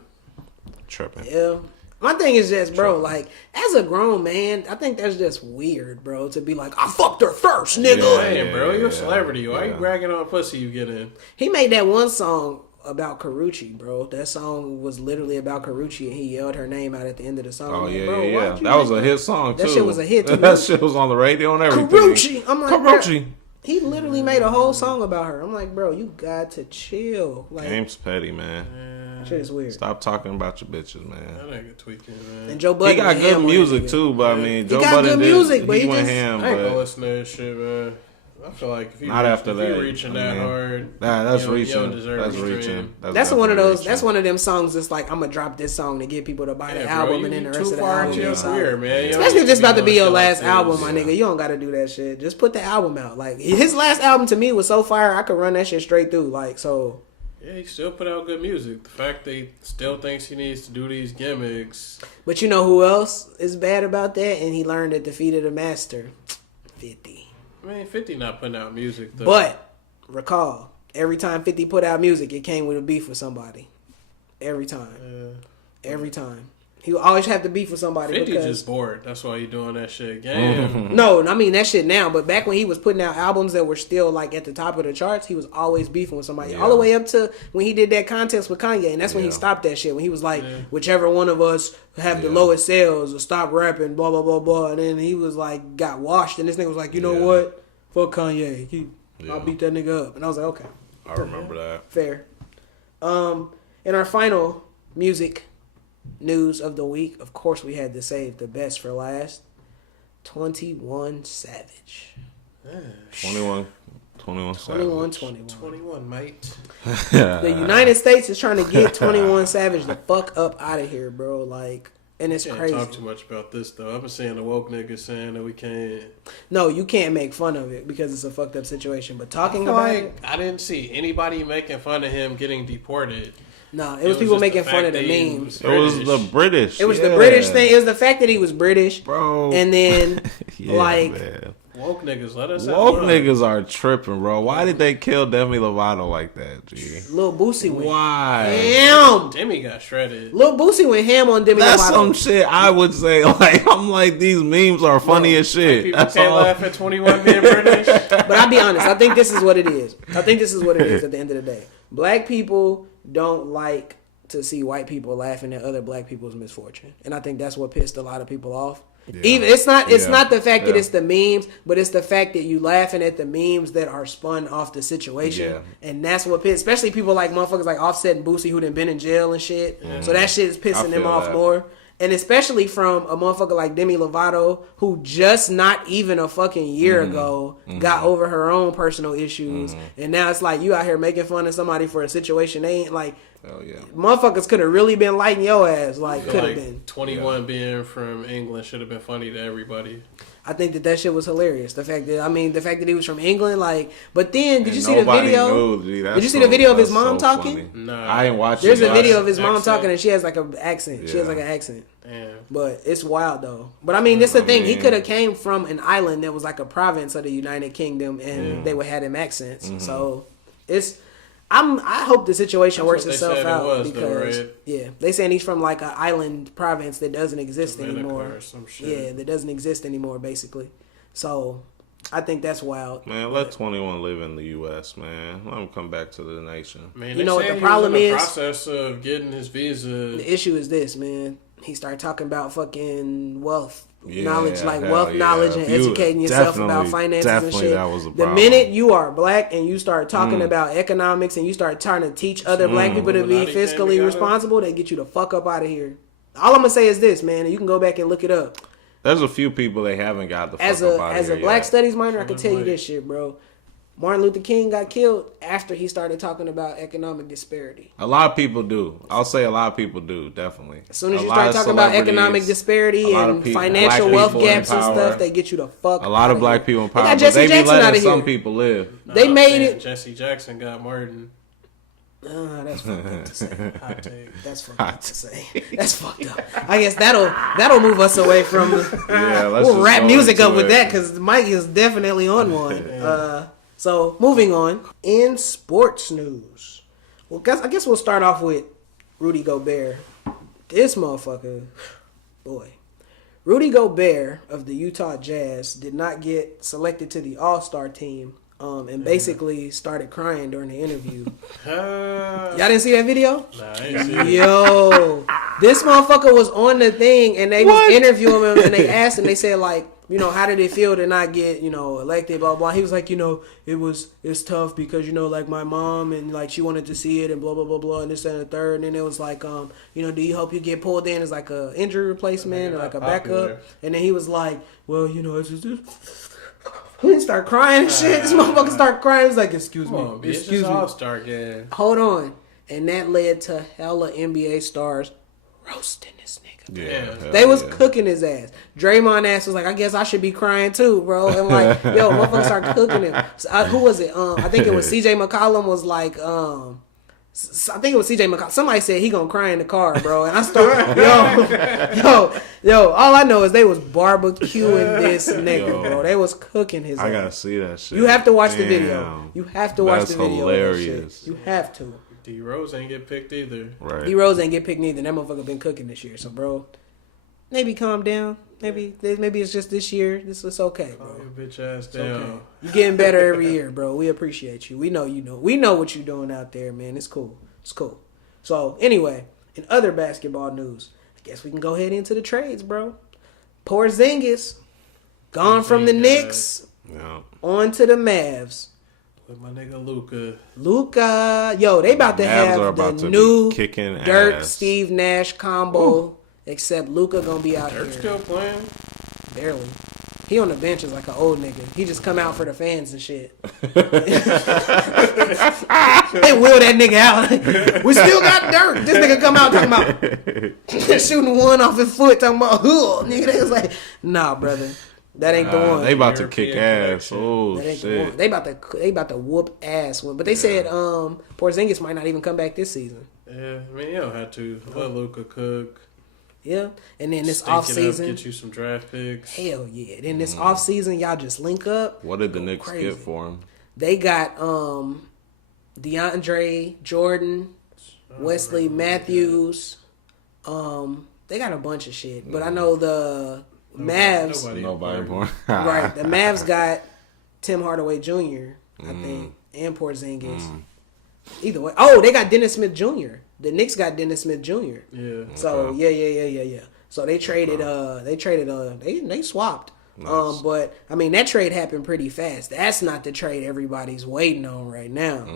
Tripping. yeah. My thing is just, bro, like, as a grown man, I think that's just weird, bro, to be like, I fucked her first, nigga. Damn, bro, you're a celebrity. Why you yeah. bragging on pussy you get in? He made that one song about Karuchi, bro. That song was literally about Karuchi, and he yelled her name out at the end of the song. Oh I'm like, yeah, bro, yeah. why'd you That was make a hit song too. That shit was a hit, too. That shit was on the radio and everything. Karuchi. I'm like, Karuchi. bro, he literally made a whole song about her. I'm like, bro, you got to chill. Like, Game's petty, man. shit is weird. Stop talking about your bitches, That man. nigga tweaking, man. And Joe Budden He got went ham good on that music nigga. too, but I mean, Joe got Budden good did. music, but he he went just- ham, I ain't gonna but listen to that shit, man. I feel like if you Not after that. reaching I that mean, hard, that's you don't reaching. deserve That's a stream. reaching. That's one of definitely those. reaching. That's one of them songs. That's like, I'm gonna drop this song to get people to buy the Yeah, album, bro, and then the you rest too of the far album. into your is career, solid. man. You don't Especially need if it's be about to doing be your shit like last this. album, my nigga. You don't gotta do that shit. Just put the album out. Like, his last album to me was so fire, I could run that shit straight through. Like, so. Yeah, he still put out good music. The fact that he still thinks he needs to do these gimmicks. But you know who else is bad about that? And he learned at the feet of the master. 50. I mean, 50 not putting out music, though. But recall, every time 50 put out music, it came with a beef with somebody. Every time. Every time. He would always have to beef with somebody 50 because just bored. That's why he doing that shit again. no, I mean that shit now. But back when he was putting out albums that were still like at the top of the charts, he was always beefing with somebody. Yeah. All the way up to when he did that contest with Kanye, and that's when he Yeah. stopped that shit. When he was like, whichever one of us have the lowest sales will stop rapping, blah blah blah blah. And then he was like, got washed, and this nigga was like, you know Yeah. what? Fuck Kanye. I'll Yeah. beat that nigga up. And I was like, okay, I remember that. fair. In our final music news of the week, of course, we had to save the best for last. 21 Savage. 21 21, Savage. 21. 21, mate. The United States is trying to get 21 Savage the fuck up out of here, bro. Like, and it's Can't crazy. talk too much about this, though. I've been seeing the woke niggas saying that we can't. No, you can't make fun of it because it's a fucked up situation. But talking about Like, it, I didn't see anybody making fun of him getting deported. no, it was people just making the fun fact of the that he memes. It was the British. It was the Yeah. British thing. It was the fact that he was British, Bro. and then Yeah, like. man. Woke niggas, let us have Woke fun. niggas are tripping, bro. Why did they kill Demi Lovato like that, G? Lil Boosie went Why? ham. Demi got shredded. Lil Boosie went ham on Demi That's Lovato. some shit I would say. Like, I'm like, these memes are funny as shit. People That's can't all. laugh at 21 being British. But I'll be honest. I think this is what it is. I think this is what it is at the end of the day. Black people don't like to see white people laughing at other black people's misfortune, and I think that's what pissed a lot of people off. Yeah. Even it's not the fact that it's the memes, but it's the fact that you laughing at the memes that are spun off the situation, and that's what pissed. Especially people like motherfuckers like Offset and Boosie who done been in jail and shit. So that shit is pissing them off more. And especially from a motherfucker like Demi Lovato, who just not even a fucking year ago got over her own personal issues, and now it's like you out here making fun of somebody for a situation they ain't like. Hell yeah. Motherfuckers could have really been lighting your ass. Like, could have been. 21 being from England should have been funny to everybody. I think that shit was hilarious. The fact that he was from England, like, but then did you see the Nobody video? knew, dude. Did you see the video of his mom talking? No, I ain't watching. There's a video of his mom talking, and she has like an accent. Yeah. She has like an accent. Damn. But it's wild though. But I mean, that's the thing. He could have came from an island that was like a province of the United Kingdom, and they would have him accents. So it's. I hope the situation works itself out because they saying he's from like an island province that doesn't exist anymore. Yeah, that doesn't exist anymore basically. So I think that's wild. Man, let 21 live in the U.S. Man, let him come back to the nation. Man, you know what the problem is? The process of getting his visa. The issue is this, man. He started talking about fucking wealth. Knowledge, like wealth knowledge and educating yourself about finances and shit. The minute you are black and you start talking about economics and you start trying to teach other black people to be fiscally responsible, they get you the fuck up out of here. All I'm gonna say is this, man, and you can go back and look it up. There's a few people they haven't got the fuck up out of here. As a black studies minor, I can tell you this shit, bro. Martin Luther King got killed after he started talking about economic disparity. A lot of people do. I'll say a lot of people do, definitely. As soon as you start talking about economic disparity and financial wealth gaps and stuff, they get you the fuck. A lot of black people in power, they got Jesse Jackson out of here. Some people live. They made it. Jesse Jackson got Martin. That's fucked up to say. Hot take. That's fucked up to say. That's fucked up. I guess that'll move us away from. We'll wrap music up with that because Mike is definitely on one. So, moving on. In sports news. Well, I guess we'll start off with Rudy Gobert. This motherfucker, boy. Rudy Gobert of the Utah Jazz did not get selected to the All-Star team and basically started crying during the interview. Y'all didn't see that video? Nah, I ain't seen it. Yo. This motherfucker was on the thing and they was interviewing him and they asked him, they said like, how did it feel to not get, elected, blah, blah. He was like, it's tough because, like my mom and like she wanted to see it and blah, blah, blah, blah, and this and the third. And then it was like, do you hope you get pulled in as like a injury replacement or like a backup? And then he was like, well, it's just... He start crying and shit. This motherfucker start crying. He was like, excuse me. Excuse me. All-Star game. Hold on. And that led to hella NBA stars roasting this nigga. Yeah, they was cooking his ass. Draymond ass was like, I guess I should be crying too, bro. And like, yo, motherfuckers start cooking him. So, who was it? I think it was CJ McCollum was like, I think it was CJ McCollum. Somebody said he gonna cry in the car, bro. And I started, yo. All I know is they was barbecuing this nigga, bro. They was cooking his ass. I gotta see that shit. You have to watch the video. You have to watch the video. Hilarious. You have to. D Rose ain't get picked either. Right. D Rose ain't get picked neither. That motherfucker been cooking this year. So, bro, maybe calm down. Maybe it's just this year. This is okay, bro. Calm your bitch ass down. Okay. You getting better every year, bro. We appreciate you. We know you know. We know what you doing out there, man. It's cool. It's cool. So, anyway, in other basketball news, I guess we can go ahead into the trades, bro. Porzingis gone from the Knicks on to the Mavs. With my nigga Luka. Yo, they about to have the new Dirk ass. Steve Nash combo. Except Luka gonna be out Dirk here. still playing? Barely. He on the bench is like an old nigga. He just come out for the fans and shit. They wheel that nigga out. We still got Dirk. This nigga come out talking about shooting one off his foot, talking about nigga. They was like, nah, brother. That ain't the one. They about to kick ass. Oh shit. They about to whoop ass. But they said Porzingis might not even come back this season. Yeah, I mean you don't have to let Luka cook. Yeah, and then this off season, get you some draft picks. Hell yeah! Then this off season, y'all just link up. What did the Knicks get for him? They got DeAndre Jordan, Wesley Matthews. They got a bunch of shit, but I know the Mavs. Nobody more. Right, the Mavs got Tim Hardaway Jr. I think, and Porzingis. Either way, they got Dennis Smith Jr. the Knicks got Dennis Smith Jr. Yeah. So yeah. So they traded. They swapped. Nice. But I mean that trade happened pretty fast. That's not the trade everybody's waiting on right now.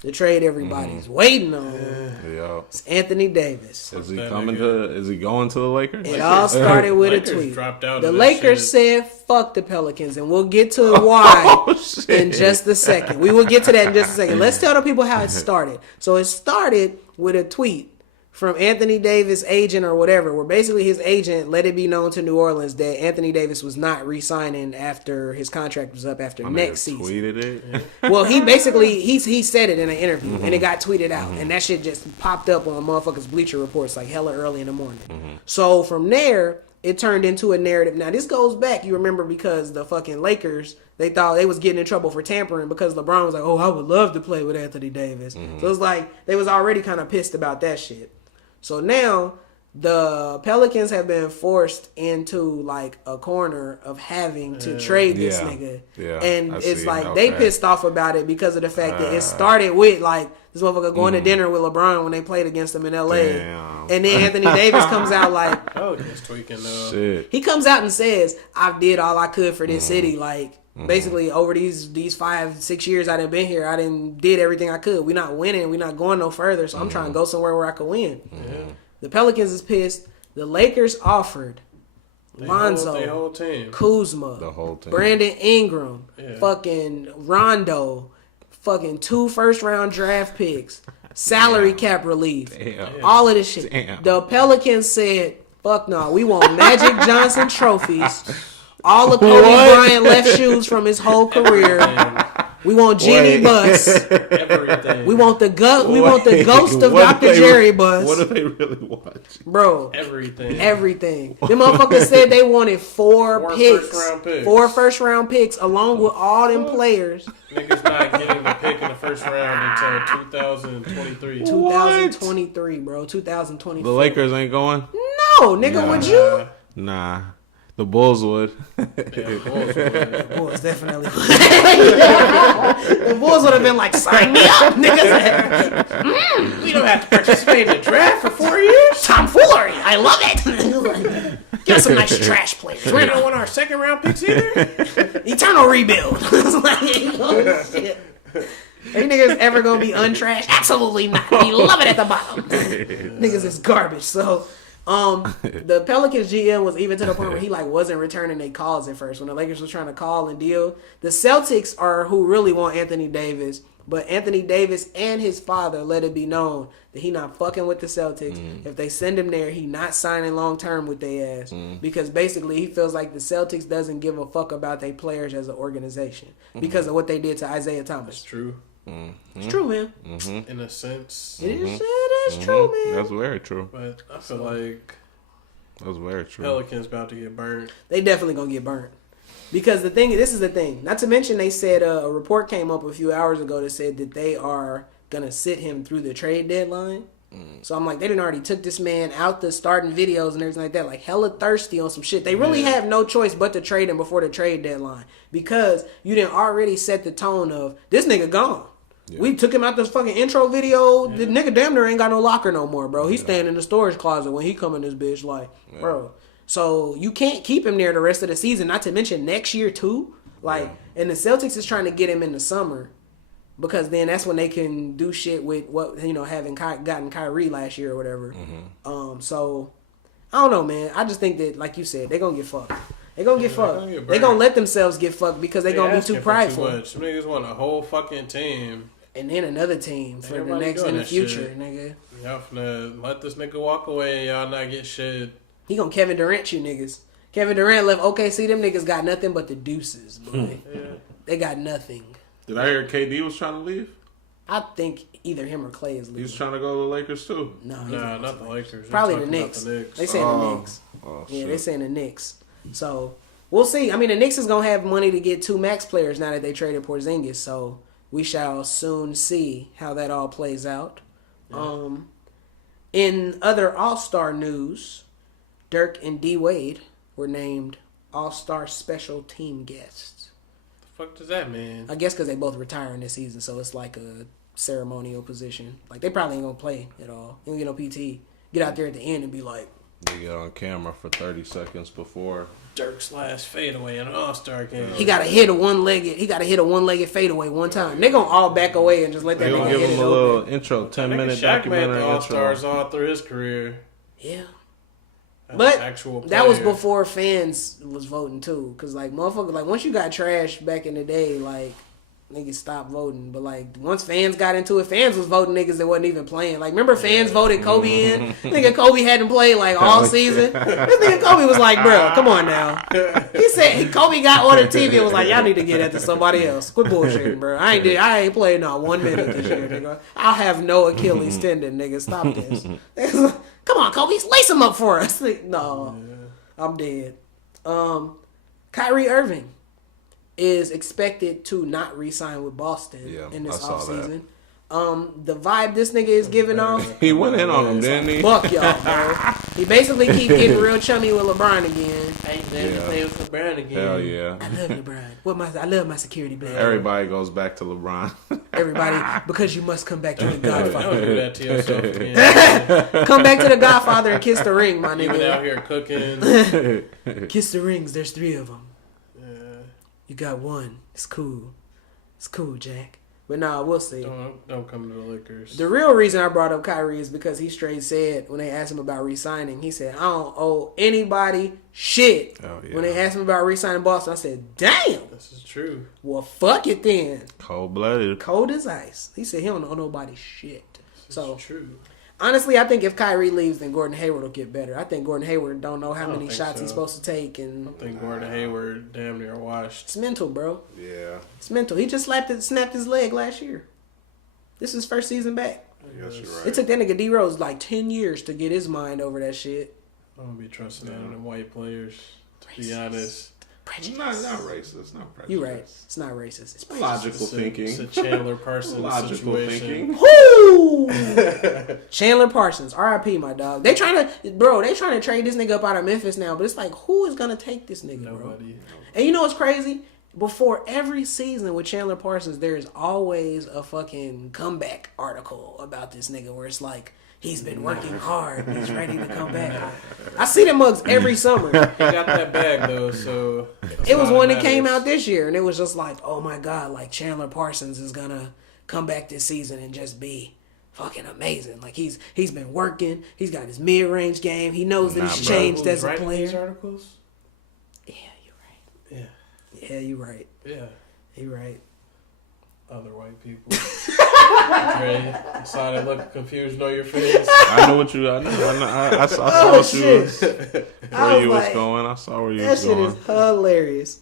The trade everybody's waiting on is Anthony Davis. Is he coming to? Is he going to the Lakers? It all started with a Lakers tweet. dropped out The of that Lakers shit. said, "Fuck the Pelicans," and we'll get to why in just a second. We will get to that in just a second. Let's tell the people how it started. So it started with a tweet from Anthony Davis' agent or whatever, where basically his agent let it be known to New Orleans that Anthony Davis was not re-signing after his contract was up after next season. Tweeted it. Well, he basically he said it in an interview and it got tweeted out, and that shit just popped up on motherfuckers' Bleacher Reports like hella early in the morning. So from there, it turned into a narrative. Now this goes back, you remember, because the fucking Lakers, they thought they was getting in trouble for tampering because LeBron was like, "Oh, I would love to play with Anthony Davis." So it was like they was already kind of pissed about that shit. So now the Pelicans have been forced into like a corner of having to trade this nigga. Yeah, and I it's see. like they pissed off about it because of the fact that it started with like this motherfucker going to dinner with LeBron when they played against him in LA. Damn. And then Anthony Davis comes out like Oh, just tweaking though. Shit. he comes out and says, "I did all I could for this city." Like basically over these 5-6 years I done been here, I did everything I could. We not winning, we not going no further. So I'm trying to go somewhere where I can win. The Pelicans is pissed. The Lakers offered Lonzo, They whole team. Kuzma, The whole team. Brandon Ingram, Yeah. fucking Rondo, fucking 2 first-round draft picks, salary cap relief, Damn. all of this shit. Damn. The Pelicans said, "Fuck no, we want Magic Johnson trophies, all of Kobe Bryant left shoes from his whole career. We want Jeannie Buss. Everything. We want the we want the ghost of What Dr. they- Jerry Buss, What are they really watching? bro." everything. Everything. Them motherfuckers said they wanted 4 4 picks. first-round picks. 4 first-round picks along with all them players. Niggas not getting the pick in the first round until 2023. 2023, bro. 2024. The Lakers ain't going? No, nigga, would you? Nah. The Bulls would. The Bulls definitely would. The Bulls would have been like, "Sign me up, niggas." We don't have to participate in the draft for 4 years. Tomfoolery. I love it. Get us some nice trash players. We don't want our second round picks either. Eternal rebuild. It's like, oh, shit. Are you niggas ever gonna be untrashed? Absolutely not. We love it at the bottom. Niggas is garbage. So, the Pelicans GM was even to the point where he like wasn't returning their calls at first when the Lakers was trying to call and deal. The Celtics are who really want Anthony Davis, but Anthony Davis and his father let it be known that he not fucking with the Celtics. If they send him there, he not signing long term with their ass because basically he feels like the Celtics doesn't give a fuck about their players as an organization because of what they did to Isaiah Thomas. It's true. It's true, man. In a sense. It is true, man. That's very true. But I feel like That's very true. Pelicans about to get burned. They definitely gonna get burnt. Because this is the thing. Not to mention they said a report came up a few hours ago that said that they are gonna sit him through the trade deadline. So I'm like, they didn't already took this man out the starting videos and everything like that, like hella thirsty on some shit. They really have no choice but to trade him before the trade deadline because you didn't already set the tone of this nigga gone. Yeah. We took him out this fucking intro video. The nigga damn near ain't got no locker no more, bro. He's staying in the storage closet when he come in this bitch, like, bro. So you can't keep him there the rest of the season, not to mention next year too. Like, and the Celtics is trying to get him in the summer because then that's when they can do shit with what, you know, having gotten Kyrie last year or whatever. So I don't know, man. I just think that, like you said, they gonna get fucked. They gonna get fucked. They gonna let themselves get fucked because they gonna be too prideful. Too much. Some niggas want a whole fucking team. And then another team for the next in the future, nigga. Y'all finna let this nigga walk away and y'all not get shit. He gonna Kevin Durant you niggas. Kevin Durant left OKC. Them niggas got nothing but the deuces, boy. They got nothing. Did I hear KD was trying to leave? I think either him or Clay is leaving. He's trying to go to the Lakers too. No, not the Lakers. Probably the Knicks. They saying the Knicks. Yeah, they saying the Knicks. So we'll see. I mean, the Knicks is gonna have money to get 2 max players now that they traded Porzingis. So we shall soon see how that all plays out. Yeah. In other All-Star news, Dirk and D Wade were named All-Star Special Team guests. The fuck does that mean? I guess because they both retiring this season, so it's like a ceremonial position. Like, they probably ain't gonna play at all. They don't get no PT. Get out there at the end and be like, They get on camera for 30 seconds before. Dirk's last fadeaway in an All-Star game. he gotta hit a one-legged fadeaway one time. They gonna all back away and just let that They nigga gonna give hit him it a open. little intro, 10-minute Shaq made documentary the All-Stars intro. all through his career. Yeah. As But an actual that was player. before fans was voting too. Cause like motherfuckers, like once you got trashed back in the day, like niggas stopped voting. But like once fans got into it, fans was voting niggas that wasn't even playing. Like remember fans voted Kobe in? Nigga Kobe hadn't played like all season. This nigga Kobe was like, bro, come on now. He said Kobe got on the TV and was like, y'all need to get after somebody else. Quit bullshitting, bro. I ain't played not 1 minute this year, nigga. I'll have no Achilles tendon, nigga. Stop this. Come on, Kobe, lace him up for us. Like, no, I'm dead. Kyrie Irving is expected to not re-sign with Boston in this offseason. The vibe this nigga is giving off. He went in on him, didn't he? Fuck y'all, bro. He basically keep getting real chummy with LeBron again. I ain't never Yeah. played with LeBron again. Hell yeah. I love LeBron. I love my security blanket. Everybody goes back to LeBron. Everybody, because you must come back to the Don't Godfather. do that to yourself again. Come back to the Godfather and kiss the ring, my You been out nigga. here cooking. Kiss the rings. There's 3 of them. Yeah. You got 1. It's cool. It's cool, Jack. But nah, we'll see. Don't come to the Lakers. The real reason I brought up Kyrie is because he straight said when they asked him about re-signing, he said, I don't owe anybody shit. Oh, yeah. When they asked him about re-signing Boston, I said, damn. This is true. Well, fuck it then. Cold-blooded. Cold as ice. He said he don't owe nobody shit. So, It's true. honestly, I think if Kyrie leaves, then Gordon Hayward will get better. I think Gordon Hayward don't know how don't many think shots so. he's supposed to take, and I think Gordon Hayward damn near washed. it's mental, bro. Yeah. It's mental. He just snapped his leg last year. This is his first season back. I guess you're It right. took that nigga D-Rose like 10 years to get his mind over that shit. I don't be trusting none of them white players, to be honest. Prejudice. Not racist. Not prejudice. You right. It's not racist. It's prejudice. Logical It's thinking. a Chandler Parsons Logical situation. thinking. Woo! Chandler Parsons, R.I.P. my dog. They trying to trade this nigga up out of Memphis now, but it's like, who is gonna take this nigga, bro? Nobody. And you know what's crazy? Before every season with Chandler Parsons, there's always a fucking comeback article about this nigga where it's like, he's been working hard and he's ready to come back. I see them mugs every summer. He got that bag though, so It was one that came out this year, and it was just like, oh my god, like Chandler Parsons is gonna come back this season and just be fucking amazing. Like he's been working, he's got his mid-range game, he knows that he's bro. changed as a Writing these player. articles? Yeah, you're right. Yeah, Yeah, you're right. yeah. You're right. Other white people. Dre, I saw that look of confusion on your face. I know what you. I saw what you was, I where was you was like, going. I saw where you That was shit going. is hilarious.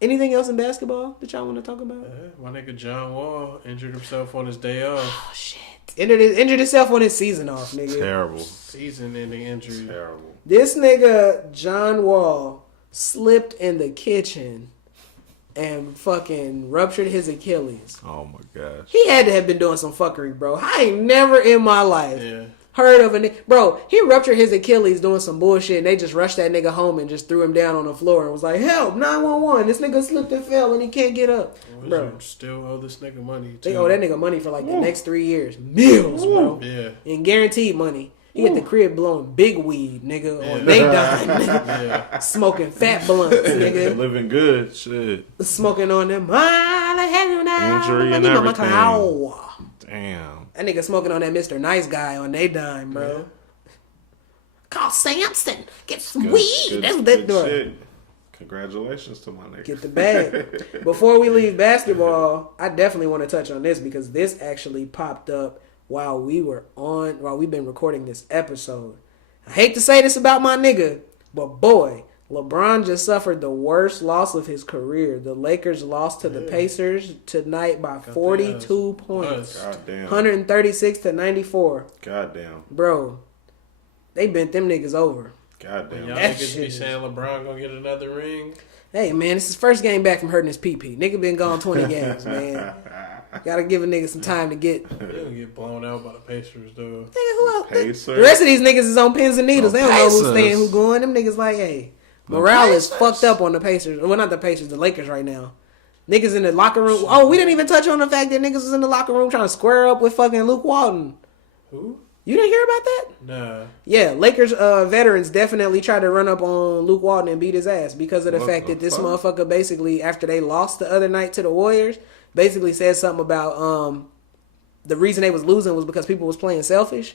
Anything else in basketball that y'all want to talk about? My nigga John Wall injured himself on his day off. Oh shit! Injured himself on his season off, nigga. Terrible. Season-ending injury. Terrible. This nigga John Wall slipped in the kitchen and fucking ruptured his Achilles. Oh my gosh. He had to have been doing some fuckery, bro. I ain't never in my life Yeah. heard of a nigga. Bro, he ruptured his Achilles doing some bullshit, and they just rushed that nigga home and just threw him down on the floor and was like, help, 911. This nigga slipped and fell and he can't get up. Bro, Wizards still owe this nigga money, they too. owe that nigga money for like the next 3 years. Meals, bro. Yeah. And guaranteed money. He get the crib blowing big weed, nigga, on they dime, nigga. Yeah. Smoking fat blunts, nigga. Living good. Shit. Smoking on them. Injury and everything. Damn. That nigga smoking on that Mr. Nice Guy on they dime, bro. Yeah. Call Samson. Get some Good- weed. good- That's what they good doing. shit. Congratulations to my nigga. Get the bag. Before we leave basketball, I definitely want to touch on this because this actually popped up while we've been recording this episode. I hate to say this about my nigga, but boy, LeBron just suffered the worst loss of his career. The Lakers lost to the Pacers tonight by 42 points. Goddamn. 136-94. Goddamn. Bro, they bent them niggas over. Goddamn. Y'all That niggas shit be is- saying LeBron gonna get another ring? Hey, man, it's his first game back from hurting his pee-pee. Nigga been gone 20 games, man. Gotta give a nigga some time to get... He don't get blown out by the Pacers, though. Nigga, who else? Pacers. The rest of these niggas is on pins and needles. They don't know who's Pacers. staying, who going. Them niggas like, hey, morale is fucked up on the Pacers. Well, not the Pacers, the Lakers right now. Niggas in the locker room. Oh, we didn't even touch on the fact that niggas was in the locker room trying to square up with fucking Luke Walton. Who? You didn't hear about that? Nah. Yeah, Lakers veterans definitely tried to run up on Luke Walton and beat his ass because of the fact that this motherfucker basically, after they lost the other night to the Warriors, basically said something about the reason they was losing was because people was playing selfish,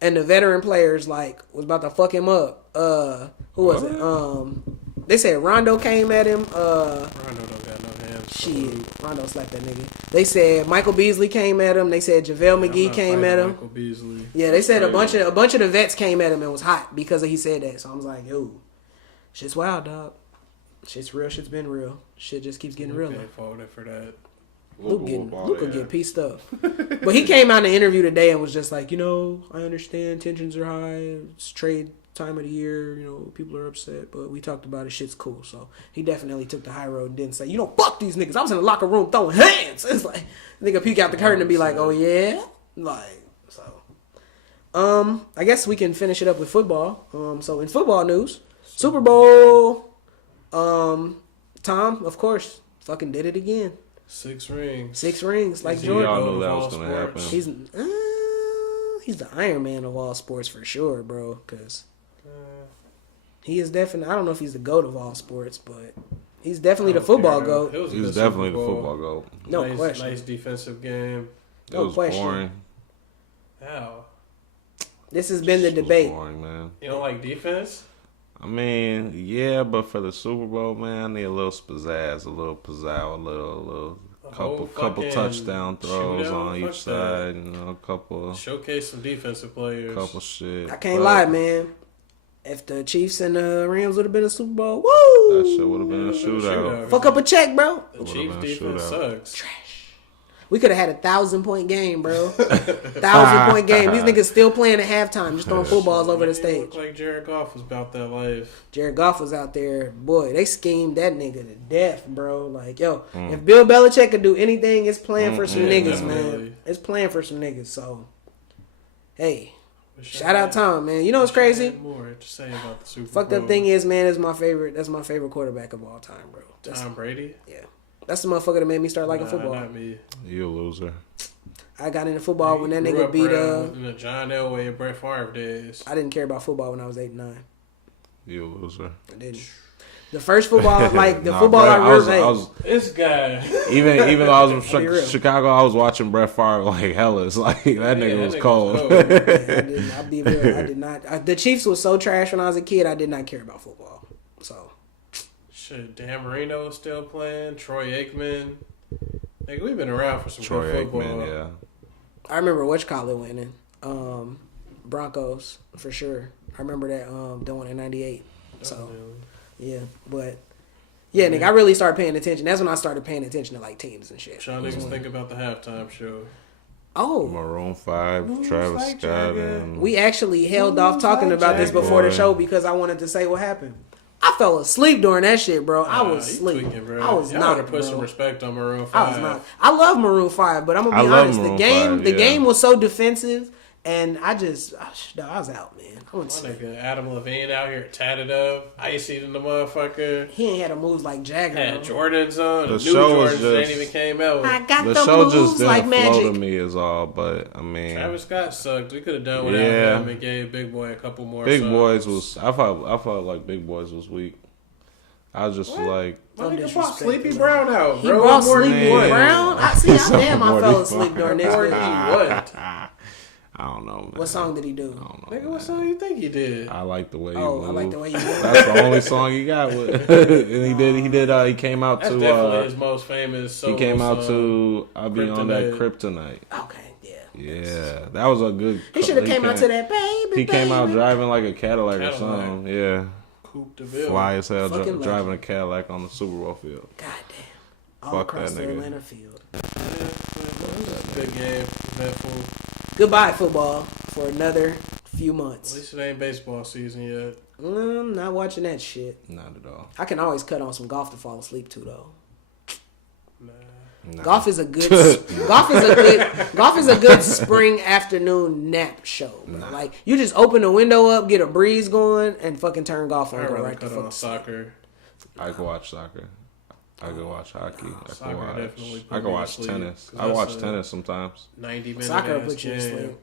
and the veteran players like was about to fuck him up. Who was it? They said Rondo came at him. Rondo don't got no hands. Shit, Rondo slapped that nigga. They said Michael Beasley came at him. They said JaVale McGee came at him. Michael Beasley. Yeah, they said a bunch of the vets came at him and was hot because he said that. So I was like, yo, shit's wild, dog. Shit's real. Shit's been real. Shit just keeps getting realer. They folded for that. Luka get pieced up. But he came out in the interview today and was just like, I understand tensions are high. It's trade time of the year. People are upset. But we talked about it. Shit's cool. So he definitely took the high road and didn't say, fuck these niggas. I was in the locker room throwing hands. It's like, nigga peek out the curtain and be like, oh yeah? Like, so. I guess we can finish it up with football. So in football news, Super Bowl, Tom, of course, fucking did it again. 6 rings. 6 rings, like Y'all Jordan. knew that was gonna happen. He's the Iron Man of all sports for sure, bro. Because he is definitely. I don't know if he's the GOAT of all sports, but he's definitely the football GOAT. He's definitely the football GOAT. No question. Nice defensive game. No question. Boring. How? This has been the debate. Boring, man. You don't like defense? I mean, yeah, but for the Super Bowl, man, I need a little pizzazz, a little pizzazz, a little couple touchdown throws on each side, a couple. Showcase some defensive players. Couple shit. I can't lie, man. If the Chiefs and the Rams would have been a Super Bowl, woo! That shit would have been a shootout. Fuck up a check, bro. The Chiefs defense sucks. Trash. We could have had 1,000-point game, bro. 1,000-point game. These niggas still playing at halftime, just throwing footballs over the stage. Looked like Jared Goff was about that life. Jared Goff was out there. Boy, they schemed that nigga to death, bro. Like, if Bill Belichick could do anything, it's playing for some niggas, man. It's playing for some niggas. So, hey, shout out Tom, man. You know what's crazy? More to say about the Super Bowl. Fucked up thing is, man, that's my favorite quarterback of all time, bro. Tom Brady? Yeah. That's the motherfucker that made me start liking football. Not me. You a loser. I got into football when that nigga beat in the John Elway and Brett Favre days. I didn't care about football when I was 8 and 9. You a loser. I didn't. The first football, like the football I was this guy. Even though I was from Chicago, I was watching Brett Favre like hellas. Like that nigga was cold. Yeah, I'll be real. I did not. The Chiefs was so trash when I was a kid. I did not care about football. So. Shit, Dan Marino is still playing. Troy Aikman. Nigga, we've been around for some Troy good football. Aikman, yeah. I remember Whatchamacallit winning. Broncos, for sure. I remember that doing in 98. So, yeah. But, yeah, nigga, I really started paying attention. That's when I started paying attention to, like, teams and shit. Y'all niggas think about the halftime show. Oh. Maroon 5, Travis Scott. And we actually held off talking about this before the show because I wanted to say what happened. I fell asleep during that shit, bro. I was asleep. I was Y'all not. would put some respect on Maroon 5. I was not. I love Maroon 5, but I'm gonna be honest. The game was so defensive, and I was out, man. I wouldn't say. Nigga Adam Levine out here tatted up, icy in the motherfucker. He ain't had a moves like Jagger. Had Jordans on. The new show Jordans just, ain't even came out. I got the the show moves just didn't like flow magic. to me is all, but I mean, Travis Scott sucked. We could have done without him and gave Big Boy a couple more. Big songs. Boys was. I felt like Big Boys was weak. I was just like, my nigga brought Sleepy Brown out, He bro. brought More than Sleepy one. Brown. I see. Damn, I fell asleep during this. More than what? I don't know, man. What song did he do? I don't know. Nigga, what song you think he did? I like the way you Oh, move. I like the way you move. That's the only song he got with. And he came out That's to. definitely his most famous solo He came out song. to. I'll be on that Kryptonite. Okay, yeah. Yeah, that was a good. He should have came out to that baby. He came out baby. driving like a Cadillac or something. Yeah. Coupe de Ville. Fly as hell, Fucking driving a Cadillac on the Super Bowl field. God damn. All Fuck across that the nigga. Atlanta field. Good game, eventful. Goodbye, football, for another few At months. least it ain't baseball season yet. I'm not watching that shit. Not at all. I can always cut on some golf to fall asleep to, though. Nah. Golf is a good golf is a good spring afternoon nap show, bro. Like you just open the window up, get a breeze going, and fucking turn golf on, I go rather right to cut on fuck. soccer. I can watch soccer. I can watch hockey. Soccer I can watch tennis. I watch tennis sometimes. 90 minutes. Soccer will put you to sleep.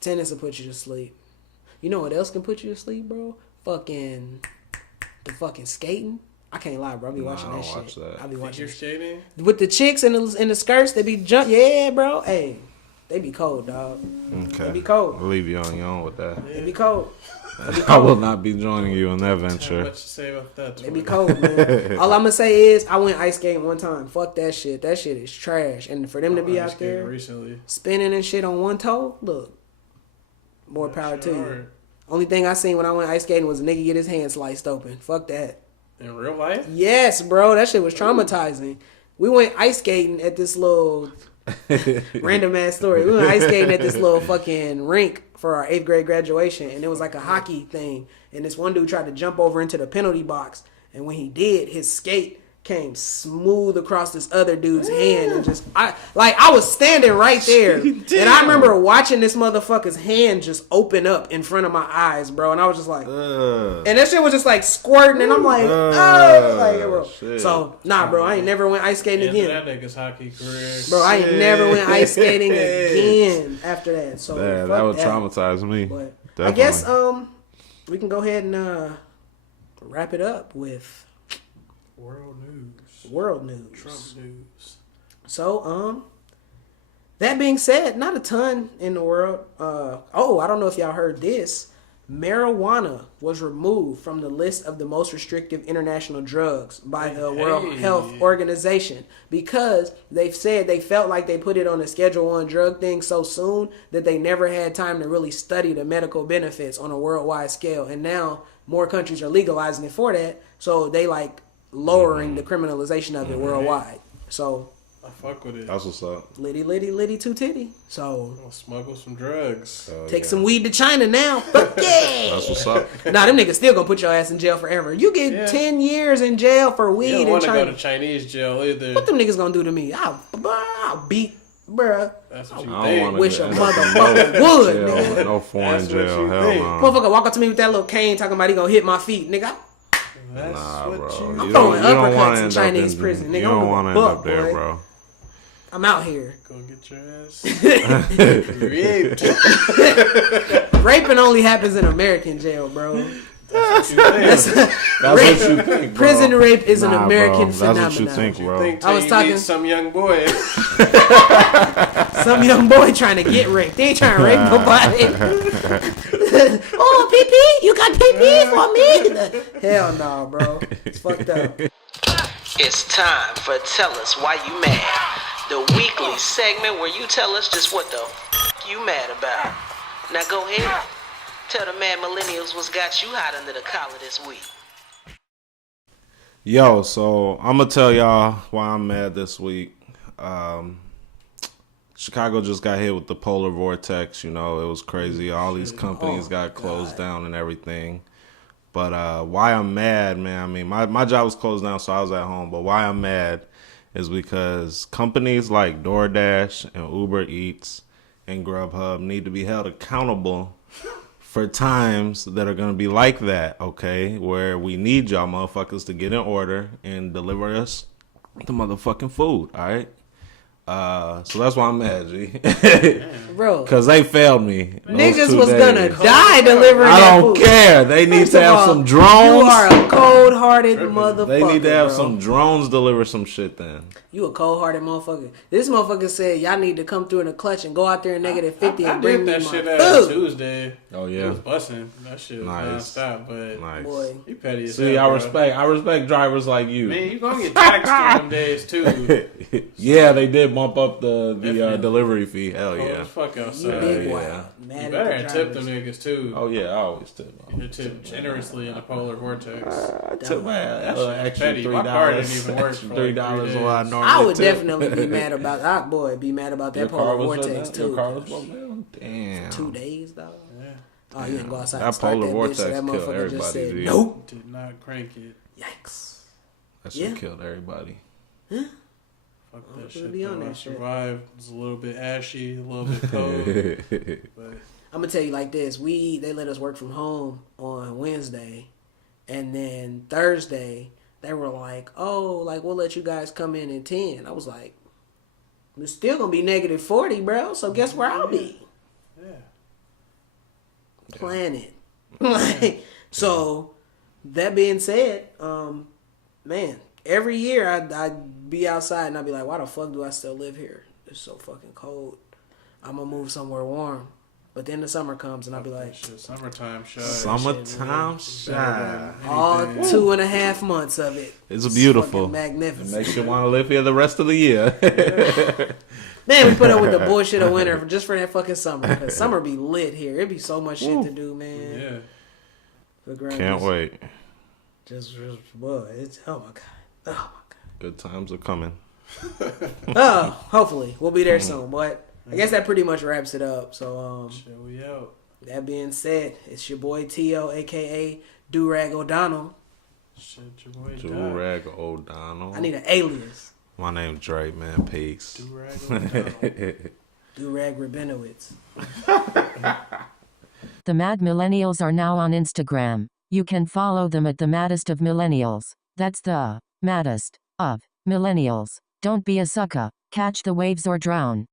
Tennis will put you to sleep. You know what else can put you to sleep, bro? The fucking skating. I can't lie, bro. I be watching that shit. I be watching skating with the chicks in the skirts. They be yeah, bro. Hey, they be cold, dog. Okay, they be cold. I'll leave you on your own with that. Yeah. They be cold. I will not be joining you in that venture. What you say about that? They be cold, man. All I'm gonna say is I went ice skating one time. Fuck that shit. That shit is trash. And for them to be out there recently spinning and shit on one toe, look, more power to you. Only thing I seen when I went ice skating was a nigga get his hand sliced open. Fuck that. In real life? Yes, bro. That shit was traumatizing. We went ice skating at this little random ass story. We went ice skating at this little fucking rink for our 8th grade graduation, and it was like a hockey thing. And this one dude tried to jump over into the penalty box, and when he did, his skate came smooth across this other dude's hand, and I was standing right there, and I remember watching this motherfucker's hand just open up in front of my eyes, bro, and I was just like, and that shit was just like squirting, and I'm like, bro. Shit. So nah, bro, I ain't never went ice skating again. That nigga's hockey career, bro. I ain't never went ice skating again after that. So that would traumatize me. But I guess we can go ahead and wrap it up with World news. Trump news. So, that being said, not a ton in the world. I don't know if y'all heard this. Marijuana was removed from the list of the most restrictive international drugs by the World Health Organization because they've said they felt like they put it on a Schedule 1 drug thing so soon that they never had time to really study the medical benefits on a worldwide scale. And now more countries are legalizing it for that. So they lowering the criminalization of it worldwide. So I fuck with it. That's what's up. Litty, two titty. So I'll smuggle some drugs. Take some weed to China now. Fuck yeah. That's what's up. Nah, them niggas still gonna put your ass in jail forever. You get 10 years in jail for weed in China. You don't want to go to Chinese jail either. What them niggas gonna do to me? I'll beat, bruh. That's what you think. Wish a motherfucker would, nigga. No foreign jail. Hell no. Motherfucker walk up to me with that little cane talking about he gonna hit my feet, nigga. Nah, bro. I'm throwing uppercuts in Chinese prison, nigga. You don't want to end up there, bro. I'm out here. Go get your ass raped. Raping only happens in American jail, bro. That's what you think. Bro. Prison rape is an American phenomenon. That's what you think, bro. I was talking some young boy. Some young boy trying to get raped. They ain't trying to rape nobody. Oh, pee-pee, you got pee-pee for me? Hell no, bro. It's fucked up. It's time for Tell Us Why You Mad. The weekly segment where you tell us just what the you mad about. Now go ahead. Tell the Mad Millennials what's got you hot under the collar this week. Yo, so I'm going to tell y'all why I'm mad this week. Chicago just got hit with the Polar Vortex. You know, it was crazy. All these companies got closed down and everything. But why I'm mad, man, I mean, my job was closed down, so I was at home. But why I'm mad is because companies like DoorDash and Uber Eats and Grubhub need to be held accountable for times that are going to be like that, okay? Where we need y'all motherfuckers to get in order and deliver us the motherfucking food, all right? So that's why I'm mad, G. Bro. Because they failed me. Niggas was gonna die delivering I that don't food. care. They need to have some drones. You are a cold-hearted motherfucker. They need to have bro. some drones deliver some shit then. You a cold-hearted motherfucker. This motherfucker said y'all need to come through in a clutch and go out there in negative 50 and bring me that my shit food. Tuesday. Oh yeah, it was busting. That shit was non-stop, but nice. Boy. You petty as See, hell, I respect drivers like you. Man, you gonna get taxed on them days too. Yeah, they did bump up the delivery fee. Hell yeah. Fuck outside. You big yeah. wild. You better tip them niggas too. Oh yeah, I always tip. You tip generously in the Polar Vortex. I tip extra petty. My card didn't even work for $3 like what I normally I would tip. definitely be mad about that. Be mad about that Your Polar car was Vortex too. Your car was broke down? Damn. 2 days, dog. Yeah. Oh, you didn't go outside That and start Polar that Vortex bitch, so that killed motherfucker everybody, just said, dude. nope. Did not crank it. Yikes. That shit killed everybody. Huh? Fuck that I'm shit. be on Though. that I shit. survived. It was a little bit ashy, a little bit cold. But I'm gonna tell you like this: they let us work from home on Wednesday, and then Thursday they were like, oh, like, we'll let you guys come in at 10. I was like, it's still going to be negative 40, bro. So guess where I'll be? Yeah. Planet. Like, so, that being said, man, every year I'd be outside and I'd be like, why the fuck do I still live here? It's so fucking cold. I'm going to move somewhere warm. But then the summer comes and I'll be like, shit, summertime shy. Summertime shy. all 2.5 months of it. It's beautiful. Fucking magnificent. It makes you want to live here the rest of the year. Man, we put up with the bullshit of winter just for that fucking summer. Because summer be lit here. It'd be so much shit to do, man. Yeah. Can't wait. Boy, it's, oh my God. Oh my God. Good times are coming. Oh, hopefully. We'll be there soon. But I guess that pretty much wraps it up. So, Shit, we out. that being said, it's your boy T.O., a.k.a. Do-Rag O'Donnell. Shit, your boy Do-Rag O'Donnell. I need an alias. My name's Dre, man. Peace. Do-Rag Do-Rag Rabinowitz. The Mad Millennials are now on Instagram. You can follow them at the Maddest of Millennials. That's the Maddest of Millennials. Don't be a sucker. Catch the waves or drown.